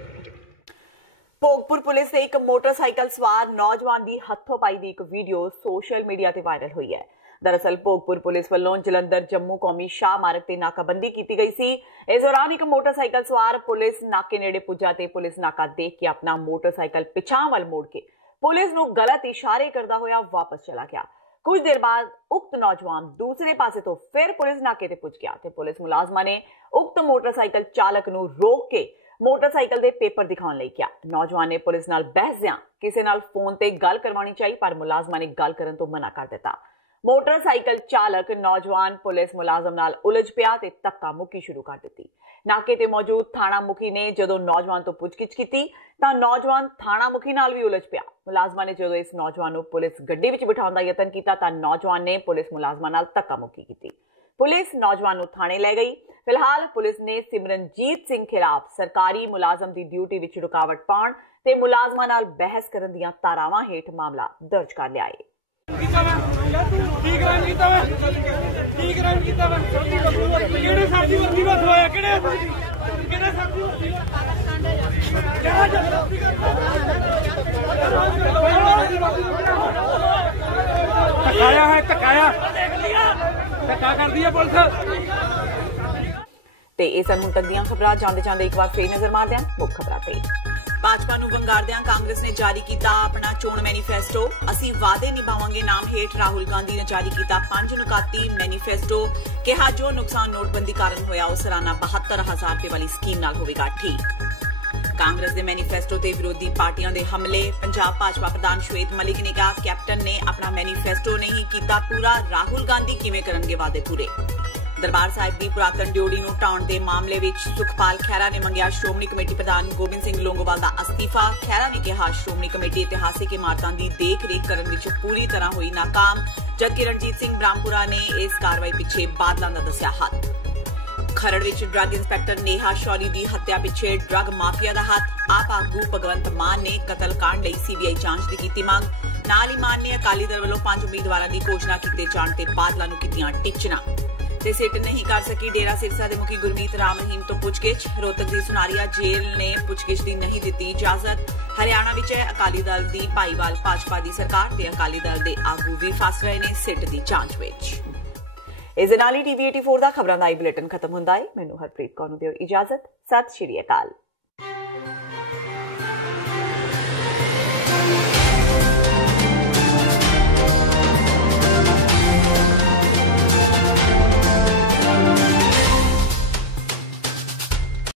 ਭੋਗਪੁਰ ਪੁਲਿਸ ਦੇ ਇੱਕ ਮੋਟਰਸਾਈਕਲ ਸਵਾਰ ਨੌਜਵਾਨ ਦੀ ਹੱਥੋਂ ਪਾਈ ਦੀ ਇੱਕ ਵੀਡੀਓ ਸੋਸ਼ਲ ਮੀਡੀਆ ਤੇ ਵਾਇਰਲ ਹੋਈ ਹੈ। ਦਰਅਸਲ ਭੋਗਪੁਰ ਪੁਲਿਸ ਵੱਲੋਂ ਜਲੰਧਰ ਜੰਮੂ ਕੌਮੀ ਸ਼ਾਹ ਮਾਰਗ ਤੇ ਨਾਕਾਬੰਦੀ ਕੀਤੀ ਗਈ ਸੀ। ਇਸ ਦੌਰਾਨ ਇੱਕ ਮੋਟਰਸਾਈਕਲ ਸਵਾਰ ਪੁਲਿਸ ਨਾਕੇ ਨੇੜੇ ਪੁੱਜਾ ਤੇ ਪੁਲਿਸ ਨਾਕਾ ਦੇਖ ਕੇ ਆਪਣਾ ਮੋਟਰਸਾਈਕਲ ਪਿਛਾਂਹ ਵੱਲ ਮੋੜ ਕੇ ਪੁਲਿਸ ਨੂੰ ਗਲਤ ਇਸ਼ਾਰੇ ਕਰਦਾ ਹੋਇਆ ਵਾਪਸ ਚਲਾ ਗਿਆ। ਕੁਝ ਦੇਰ ਬਾਅਦ ਉਕਤ ਨੌਜਵਾਨ ਦੂਸਰੇ ਪਾਸੇ ਤੋਂ ਫਿਰ ਪੁਲਿਸ ਨਾਕੇ ਤੇ ਪੁੱਜ ਗਿਆ ਤੇ ਪੁਲਿਸ ਮੁਲਾਜ਼ਮਾਂ ਨੇ ਉਕਤ ਮੋਟਰਸਾਈਕਲ ਚਾਲਕ ਨੂੰ ਰੋਕ ਕੇ ਮੋਟਰਸਾਈਕਲ ਦੇ ਪੇਪਰ ਦਿਖਾਉਣ ਲਈ ਕਿਹਾ। ਨੌਜਵਾਨ ਨੇ ਪੁਲਿਸ ਨਾਲ ਬਹਿਸਦਿਆਂ ਕਿਸੇ ਨਾਲ ਫੋਨ ਤੇ ਗੱਲ ਕਰਵਾਉਣੀ ਚਾਹੀ, ਪਰ ਮੁਲਾਜ਼ਮਾਂ ਨੇ ਗੱਲ ਕਰਨ ਤੋਂ ਮਨਾ ਕਰ ਦਿੱਤਾ। ਮੋਟਰਸਾਈਕਲ ਚਾਲਕ ਨੌਜਵਾਨ ਪੁਲਿਸ ਮੁਲਾਜ਼ਮ ਨਾਲ ਉਲਝ ਪਿਆ ਤੇ ਧੱਕਾ ਮੁੱਕੀ ਸ਼ੁਰੂ ਕਰ ਦਿੱਤੀ। ਨਾਕੇ ਤੇ ਮੌਜੂਦ ਥਾਣਾ ਮੁਖੀ ਨੇ ਜਦੋਂ ਨੌਜਵਾਨ ਤੋਂ ਪੁੱਛਗਿੱਛ ਕੀਤੀ ਤਾਂ ਨੌਜਵਾਨ ਥਾਣਾ ਮੁਖੀ ਨਾਲ ਵੀ ਉਲਝ ਪਿਆ। ਮੁਲਾਜ਼ਮਾਂ ਨੇ ਜਦੋਂ ਇਸ ਨੌਜਵਾਨ ਨੂੰ ਪੁਲਿਸ ਗੱਡੀ ਵਿੱਚ ਬਿਠਾਉਣ ਦਾ ਯਤਨ ਕੀਤਾ ਤਾਂ ਨੌਜਵਾਨ ਨੇ ਪੁਲਿਸ ਮੁਲਾਜ਼ਮਾਂ ਨਾਲ ਧੱਕਾ ਮੁੱਕੀ ਕੀਤੀ। ਪੁਲਿਸ ਨੌਜਵਾਨ ਨੂੰ ਥਾਣੇ ਲੈ ਗਈ। ਫਿਲਹਾਲ ਪੁਲਿਸ ਨੇ ਸਿਮਰਨਜੀਤ ਸਿੰਘ ਖਿਲਾਫ ਸਰਕਾਰੀ ਮੁਲਾਜ਼ਮ ਦੀ ਡਿਊਟੀ ਵਿੱਚ ਰੁਕਾਵਟ ਪਾਉਣ ਤੇ ਮੁਲਾਜ਼ਮਾਂ ਨਾਲ ਬਹਿਸ ਕਰਨ ਦੀਆਂ ਧਾਰਾਵਾਂ ਹੇਠ ਮਾਮਲਾ ਦਰਜ ਕਰ ਲਿਆ ਹੈ। ਤੇ ਇਹ ਸਨ ਹੁਣ ਤੱਕ ਦੀਆਂ ਖਬਰਾਂ। ਜਾਂਦੇ ਇੱਕ ਵਾਰ ਫੇਰ ਨਜ਼ਰ ਮਾਰਦੇ ਹਾਂ ਮੁੱਖ ਖਬਰਾਂ ਤੇ। ਭਾਜਪਾ ਨੂੰ ਵੰਗਾਰਦਿਆਂ ਕਾਂਗਰਸ ਨੇ ਜਾਰੀ ਕੀਤਾ ਆਪਣਾ ਚੋਣ ਮੈਨੀਫੈਸਟੋ। ਅਸੀਂ ਵਾਅਦੇ ਨਿਭਾਵਾਂਗੇ ਨਾਮ ਹੇਠ ਰਾਹੁਲ ਗਾਂਧੀ ਨੇ ਜਾਰੀ ਕੀਤਾ 5 ਨੁਕਾਤੀ ਮੈਨੀਫੈਸਟੋ। ਕਿਹਾ ਜੋ ਨੁਕਸਾਨ ਨੋਟਬੰਦੀ ਕਾਰਨ ਹੋਇਆ ਉਹ ਸਾਲਾਨਾ 72,000 ਰੁਪਏ ਵਾਲੀ ਸਕੀਮ ਨਾਲ ਹੋਵੇਗਾ ਠੀਕ। ਕਾਂਗਰਸ ਦੇ ਮੈਨੀਫੈਸਟੋ ਤੇ ਵਿਰੋਧੀ ਪਾਰਟੀਆਂ ਦੇ ਹਮਲੇ। ਪੰਜਾਬ ਭਾਜਪਾ ਪ੍ਰਧਾਨ ਸ਼ਵੇਤ ਮਲਿਕ ਨੇ ਕਿਹਾ ਕੈਪਟਨ ਨੇ ਆਪਣਾ ਮੈਨੀਫੈਸਟੋ ਨਹੀਂ ਕੀਤਾ ਪੂਰਾ, ਰਾਹੁਲ ਗਾਂਧੀ ਕਿਵੇਂ ਕਰਨਗੇ ਵਾਅਦੇ ਪੂਰੇ। ਦਰਬਾਰ ਸਾਹਿਬ ਦੀ ਪੁਰਾਤਨ ਡਿਓੜੀ ਨੂੰ ਢਾਉਣ ਦੇ ਮਾਮਲੇ ਵਿੱਚ ਸੁਖਪਾਲ ਖਹਿਰਾ ਨੇ ਮੰਗਿਆ ਸ਼੍ਰੋਮਣੀ ਕਮੇਟੀ ਪ੍ਰਧਾਨ ਗੋਬਿੰਦ ਸਿੰਘ ਲੋਂਗੋਵਾਲ ਦਾ ਅਸਤੀਫਾ। ਖਹਿਰਾ ਨੇ ਕਿਹਾ ਸ਼੍ਰੋਮਣੀ ਕਮੇਟੀ ਇਤਿਹਾਸਿਕ ਇਮਾਰਤਾਂ ਦੀ ਦੇਖ-ਰੇਖ ਕਰਨ ਵਿੱਚ ਪੂਰੀ ਤਰ੍ਹਾਂ ਹੋਈ ਨਾਕਾਮ, ਜਦਕਿ ਰਣਜੀਤ ਸਿੰਘ ਬ੍ਰਹਮਪੁਰਾ ਨੇ ਇਸ ਕਾਰਵਾਈ ਪਿੱਛੇ ਬਾਦਲਾਂ ਦਾ ਦੱਸਿਆ ਹੱਥ। ਖਰੜ ਵਿੱਚ ਡਰੱਗ ਇੰਸਪੈਕਟਰ ਨੇਹਾ ਸ਼ੌਰੀ ਦੀ ਹੱਤਿਆ ਪਿੱਛੇ ਡਰੱਗ ਮਾਫੀਆ ਦਾ ਹੱਥ। ਆਪ ਆਗੂ ਭਗਵੰਤ ਮਾਨ ਨੇ ਕਤਲकांड ਲਈ ਸੀਬੀਆਈ ਜਾਂਚ ਦੀ ਕੀਤੀ ਮੰਗ। ਨਾਲ ਹੀ ਮਾਨ ਨੇ ਅਕਾਲੀ ਦਲ ਵੱਲੋਂ 5 ਉਮੀਦਵਾਰਾਂ ਦੀ ਘੋਸ਼ਣਾ ਕੀਤੇ ਜਾਣ ਤੇ ਬਾਦਲਾਂ ਨੂੰ ਕੀਤੀਆਂ ਟਿੱਚਰਾਂ। ਤੇ ਸਿੱਟ ਨਹੀਂ ਕਰ ਸਕੀ ਡੇਰਾ ਸਿਰਸਾ ਦੇ ਮੁਖੀ ਗੁਰਮੀਤ ਰਾਮ ਰਹੀਮ ਤੋਂ ਪੁੱਛਗਿੱਛ। ਰੋਹਤਕ ਦੀ ਸੁਨਾਰੀਆ ਜੇਲ੍ਹ ਨੇ ਪੁੱਛਗਿੱਛ ਦੀ ਨਹੀਂ ਦਿੱਤੀ ਇਜਾਜ਼ਤ। ਹਰਿਆਣਾ ਵਿੱਚ ਅਕਾਲੀ ਦਲ ਦੀ ਭਾਈਵਾਲ ਭਾਜਪਾ ਦੀ ਸਰਕਾਰ ਤੇ ਅਕਾਲੀ ਦਲ ਦੇ ਆਗੂ ਵੀ ਫਸ ਰਹੇ ਨੇ ਸਿੱਟ ਦੀ ਜਾਂਚ ਵਿੱਚ। ਇਸ ਦੇ ਨਾਲ ਹੀ TV 84 ਦਾ ਖਬਰਾਂ ਦਾ ਬੁਲੇਟਿਨ ਖਤਮ ਹੁੰਦਾ ਹੈ। ਮੈਨੂੰ ਹਰਪ੍ਰੀਤ ਕੌਰ ਨੂੰ ਦਿਓ ਇਜਾਜ਼ਤ। ਸਤਿ ਸ਼੍ਰੀ ਅਕਾਲ।